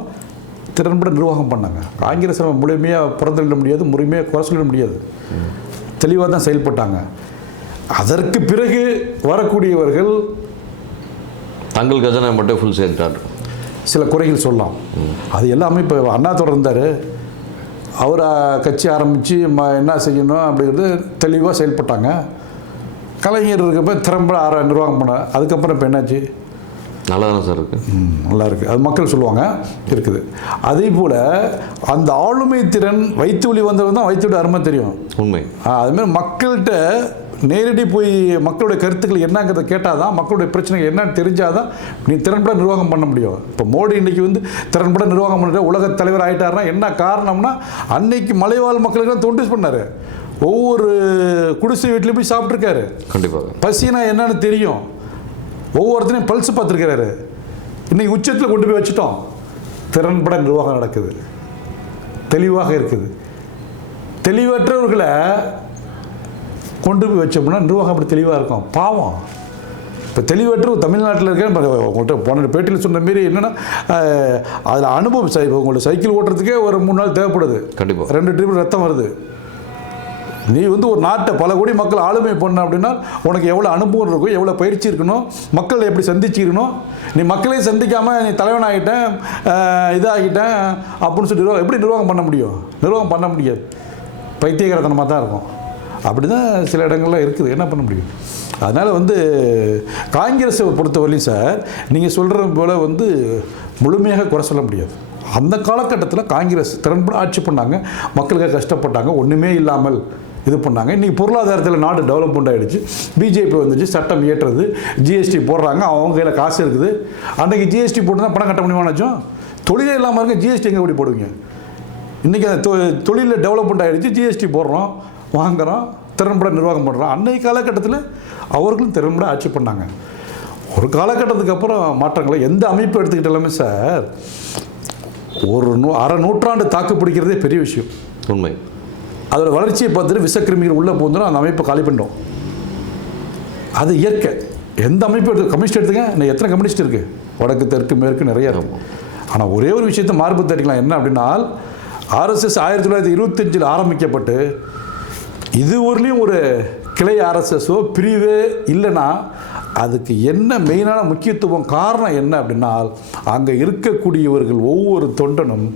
திறன்பட நிர்வாகம் பண்ணாங்க. காங்கிரஸ் முழுமையாக புறந்தள்ள முடியாது, முழுமையாக குறை சொல்ல முடியாது, தெளிவாக தான் செயல்பட்டாங்க. அதற்கு பிறகு வரக்கூடியவர்கள் தங்கள் கஜானா மட்டும் ஃபுல் சேர்த்தார். சில குறைகள் சொல்லலாம். அது எல்லாமே இப்போ அண்ணா தொடர்ந்தார், அவர் கட்சி ஆரம்பித்து என்ன செய்யணும் அப்படிங்கிறது தெளிவாக செயல்பட்டாங்க. கலைஞர் இருக்கப்போ திறம்பட நிர்வாகம் பண்ண. அதுக்கப்புறம் இப்போ என்னாச்சு? நல்லா தான் சார் இருக்குது. நல்லா இருக்குது, அது மக்கள் சொல்லுவாங்க இருக்குது. அதே போல் அந்த ஆளுமை திறன் வைத்து வழி வந்தவங்க தான் வைத்து விட அருமை தெரியும். உண்மை. அதுமாதிரி மக்கள்கிட்ட நேரடி போய் மக்களுடைய கருத்துக்கள் என்னங்கிறத கேட்டால் தான், மக்களுடைய பிரச்சனை என்னன்னு தெரிஞ்சால் தான் நீ திறன்பட நிர்வாகம் பண்ண முடியும். இப்போ மோடி இன்றைக்கி வந்து திறன்பட நிர்வாகம் பண்ணுற உலக தலைவர் ஆகிட்டாருன்னா என்ன காரணம்னா, அன்னைக்கு மலைவாழ் மக்களுக்கு தொண்டு பண்ணார். ஒவ்வொரு குடிசை வீட்லேயும் போய் சாப்பிட்ருக்காரு. கண்டிப்பாக பசினா என்னன்னு தெரியும். ஒவ்வொருத்தரையும் பல்ஸ் பார்த்துருக்கிறாரு. இன்றைக்கி உச்சத்தில் கொண்டு போய் வச்சுட்டோம். திறன்பட நிர்வாகம் நடக்குது, தெளிவாக இருக்குது. தெளிவற்றவர்களை கொண்டு போய் வச்சோம்னா நிர்வாகம் அப்படி தெளிவாக இருக்கும். பாவம், இப்போ தெளிவற்ற தமிழ்நாட்டில் இருக்கேன். உங்கள்கிட்ட போன பேட்டியில் சொன்ன மாரி என்னென்னா, அதில் அனுபவம் உங்கள்ட்ட சைக்கிள் ஓட்டுறதுக்கே ஒரு 3 நாள் தேவைப்படுது. கண்டிப்பாக 2 ட்ரிப் ரத்தம் வருது. நீ வந்து ஒரு நாட்டை பல கோடி மக்கள் ஆளுமை பண்ண அப்படின்னா உனக்கு எவ்வளோ அனுபவம் இருக்கும், எவ்வளோ பயிற்சி இருக்கணும், மக்களை எப்படி சந்திச்சிருக்கணும். நீ மக்களையும் சந்திக்காமல் நீ தலைவன் ஆகிட்டேன் இதாகிட்டேன் அப்படின்னு சொல்லி எப்படி நிர்வாகம் பண்ண முடியும்? நிர்வாகம் பண்ண முடியாது, பைத்தியகாரத்தனமாக தான் இருக்கும். அப்படி தான் சில இடங்கள்லாம் இருக்குது, என்ன பண்ண முடியும்? அதனால் வந்து காங்கிரஸை பொறுத்தவரையும் சார், நீங்கள் சொல்கிற போல் வந்து முழுமையாக குறை சொல்ல முடியாது. அந்த காலகட்டத்தில் காங்கிரஸ் திறன்பட ஆட்சி பண்ணாங்க, மக்களுக்கு கஷ்டப்பட்டாங்க, ஒன்றுமே இல்லாமல் இது பண்ணாங்க. இன்றைக்கி பொருளாதாரத்தில் நாடு டெவலப்மெண்ட் ஆகிடுச்சு, பிஜேபி வந்துச்சு, சட்டம் இயற்றுறது, ஜிஎஸ்டி போடுறாங்க, அவங்க கையில் காசு இருக்குது. அன்றைக்கி ஜிஎஸ்டி போட்டு தான் பணம் கட்ட முடியுமானாச்சும்? தொழிலே இல்லாமல் இருக்க ஜிஎஸ்டி எங்கே எப்படி போடுவீங்க? இன்றைக்கி அந்த தொழிலில் டெவலப்மெண்ட் ஆகிடுச்சு, ஜிஎஸ்டி போடுறோம், வாங்குகிறோம், திறன்பட நிர்வாகம் பண்ணுறோம். அன்றைய காலகட்டத்தில் அவர்களும் திறன்பட ஆட்சி பண்ணாங்க. ஒரு காலகட்டத்துக்கு அப்புறம் மாற்றங்களை எந்த அமைப்பு எடுத்துக்கிட்டாலுமே சார், ஒரு அரை நூற்றாண்டு தாக்கு பிடிக்கிறதே பெரிய விஷயம். உண்மை. அதோட வளர்ச்சியை பார்த்துட்டு விஷக்கிருமிகள் உள்ளே போந்துடும், அந்த அமைப்பை காலி பண்ணுறோம். அது இயற்கை. எந்த அமைப்பு எடுத்து கம்யூனிஸ்ட் எடுத்துங்க, இன்னும் எத்தனை கம்யூனிஸ்ட் இருக்குது? வடக்கு தெற்கு மேற்கு நிறையா இருக்கும். ஆனால் ஒரே ஒரு விஷயத்தை மார்பு தட்டிக்கலாம், என்ன அப்படின்னா ஆர்எஸ்எஸ் 1925 ஆரம்பிக்கப்பட்டு இதுவரையிலையும் ஒரு கிளை ஆர்எஸ்எஸோ பிரிவே இல்லைன்னா அதுக்கு என்ன மெயினான முக்கியத்துவம் காரணம் என்ன அப்படின்னா அங்கே இருக்கக்கூடியவர்கள் ஒவ்வொரு தொண்டனும்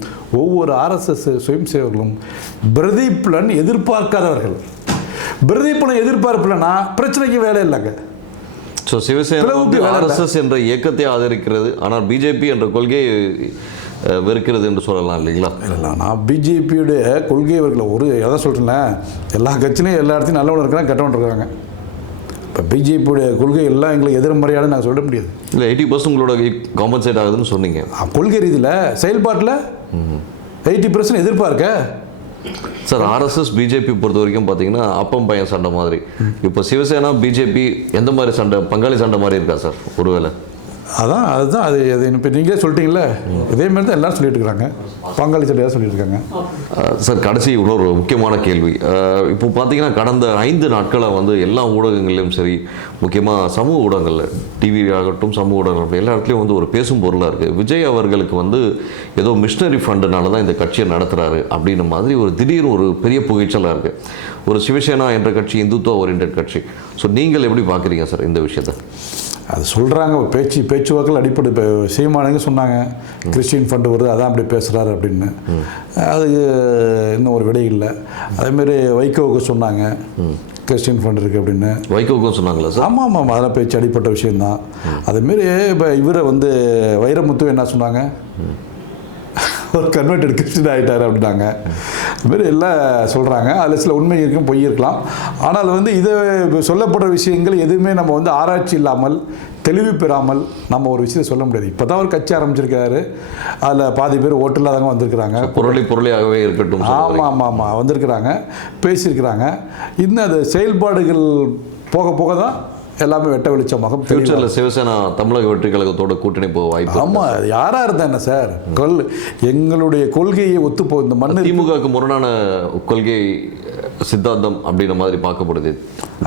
ஒவ்வொரு ஆர்எஸ்எஸ் சுயம் சேவர்களும் பிரதிபலன் எதிர்பார்க்காதவர்கள். பிரதிபலன் எதிர்பார்ப்பில்லைன்னா பிரச்சனைக்கு வேலை இல்லைங்க. ஸோ சிவசேனா ஆர்எஸ்எஸ் என்ற இயக்கத்தை ஆதரிக்கிறது, ஆனால் பிஜேபி என்ற கொள்கையை வெறுக்கிறது என்று சொல்லலாம் இல்லைங்களா? இல்லை, நான் பிஜேபியுடைய கொள்கை இவர்களை ஒரு எதை சொல்கிறேன், எல்லா கட்சியிலையும் எல்லா இடத்தையும் நல்லவன் இருக்கிறாங்க கெட்டவன் இருக்காங்க. இப்போ பிஜேபியுடைய கொள்கை எல்லாம் எங்களுக்கு எதிர்மறையானு நான் சொல்ல முடியாது. இல்லை 80% உங்களோட காம்பன்சேட் ஆகுதுன்னு சொன்னீங்க. கொள்கை ரீதியில் செயல்பாட்டில் 80% எதிர்பார்க்க சார். ஆர்எஸ்எஸ் பிஜேபி பொறுத்த வரைக்கும் பார்த்தீங்கன்னா அப்பம் பையன் சண்டை மாதிரி. இப்போ சிவசேனா பிஜேபி எந்த மாதிரி சண்டை, பங்காளி சண்டை மாதிரி இருக்கா சார் ஒருவேளை? அதுதான் அது இப்போ நீங்களே சொல்லிட்டீங்களே, இதே மாதிரி தான் எல்லோரும் சொல்லிட்டு இருக்காங்க, பங்காளி சண்டையாக சொல்லிட்டு இருக்காங்க. சார் கடைசி இன்னொரு முக்கியமான கேள்வி. இப்போ பார்த்தீங்கன்னா கடந்த 5 நாட்களாக வந்து எல்லா ஊடகங்கள்லையும் சரி, முக்கியமாக சமூக ஊடகங்களில் டிவி ஆகட்டும் சமூக ஊடகங்கள் எல்லா இடத்துலையும் வந்து ஒரு பேசும் பொருளாக இருக்குது. விஜய் அவர்களுக்கு வந்து ஏதோ மிஷனரி ஃபண்டுனால தான் இந்த கட்சியை நடத்துகிறாரு அப்படின்ற மாதிரி ஒரு திடீர்னு ஒரு பெரிய புகைச்சலாக இருக்குது. ஒரு சிவசேனா என்ற கட்சி இந்துத்துவ ஓரியன்ட் கட்சி. ஸோ நீங்கள் எப்படி பார்க்குறீங்க சார் இந்த விஷயத்தை? அது சொல்கிறாங்க பேச்சுவாக்கில் அடிப்படை. இப்போ சீமானுங்க சொன்னாங்க கிறிஸ்டின் ஃபண்டு வருது அதான் அப்படி பேசுகிறாரு அப்படின்னு. அதுக்கு இன்னும் ஒரு விடை இல்லை. அதேமாரி வைகோவுக்கு சொன்னாங்க கிறிஸ்டின் ஃபண்ட் இருக்குது அப்படின்னு. வைகோவுக்கும் சொன்னாங்களா சார்? ஆமாம், அதெல்லாம் பேச்சு அடிப்பட்ட விஷயந்தான். அதேமாரி இப்போ இவரை வந்து வைரமுத்து என்ன சொன்னாங்க, ஒரு கன்வெர்டட் கிறிஸ்டின் ஆகிட்டார் அப்படின்னாங்க. இதுமாரி எல்லாம் சொல்கிறாங்க. அதில் சில உண்மை இருக்கும், பொய் இருக்கலாம். ஆனால் வந்து இதை சொல்லப்படுற விஷயங்கள் எதுவுமே நம்ம வந்து ஆராய்ச்சி இல்லாமல் தெளிவு பெறாமல் நம்ம ஒரு விஷயத்தை சொல்ல முடியாது. இப்போ தான் ஒரு கட்சி ஆரம்பிச்சிருக்காரு, அதில் பாதி பேர் ஓட்டு இல்லாதவங்க வந்திருக்கிறாங்க. பொருளையாகவே இருக்கட்டும். ஆமாம் வந்திருக்கிறாங்க, பேசியிருக்கிறாங்க. இன்னும் அது செயல்பாடுகள் போக போக தான் எல்லாமே வெட்ட வெளிச்சமாக. ஃபியூச்சரில் சிவசேனா தமிழக வெற்றி கழகத்தோட கூட்டணி போக வாய்ப்பு. ஆமாம், யாராக இருந்தா என்ன சார், எங்களுடைய கொள்கையை ஒத்து இந்த மண்ணு திமுகவுக்கு முரணான கொள்கை சித்தாந்தம் அப்படின்ற மாதிரி பார்க்கப்படுது.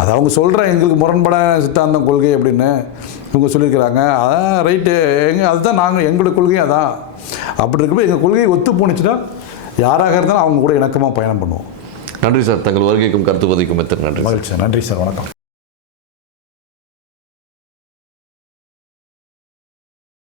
அது அவங்க சொல்கிறாங்க எங்களுக்கு முரண்படான சித்தாந்தம் கொள்கை அப்படின்னு இவங்க சொல்லியிருக்கிறாங்க. அதான் ரைட்டு, அதுதான் நாங்கள் எங்களோட கொள்கையும் அதான். அப்படி இருக்கும்போது எங்கள் கொள்கையை ஒத்து போணுச்சுன்னா யாராக இருந்தாலும் அவங்க கூட இணக்கமாக பயணம் பண்ணுவோம். நன்றி சார், தங்கள் வருகைக்கும் கருத்து பதிக்கும் எத்தனை நன்றி. மகிழ்ச்சி, நன்றி சார், வணக்கம்.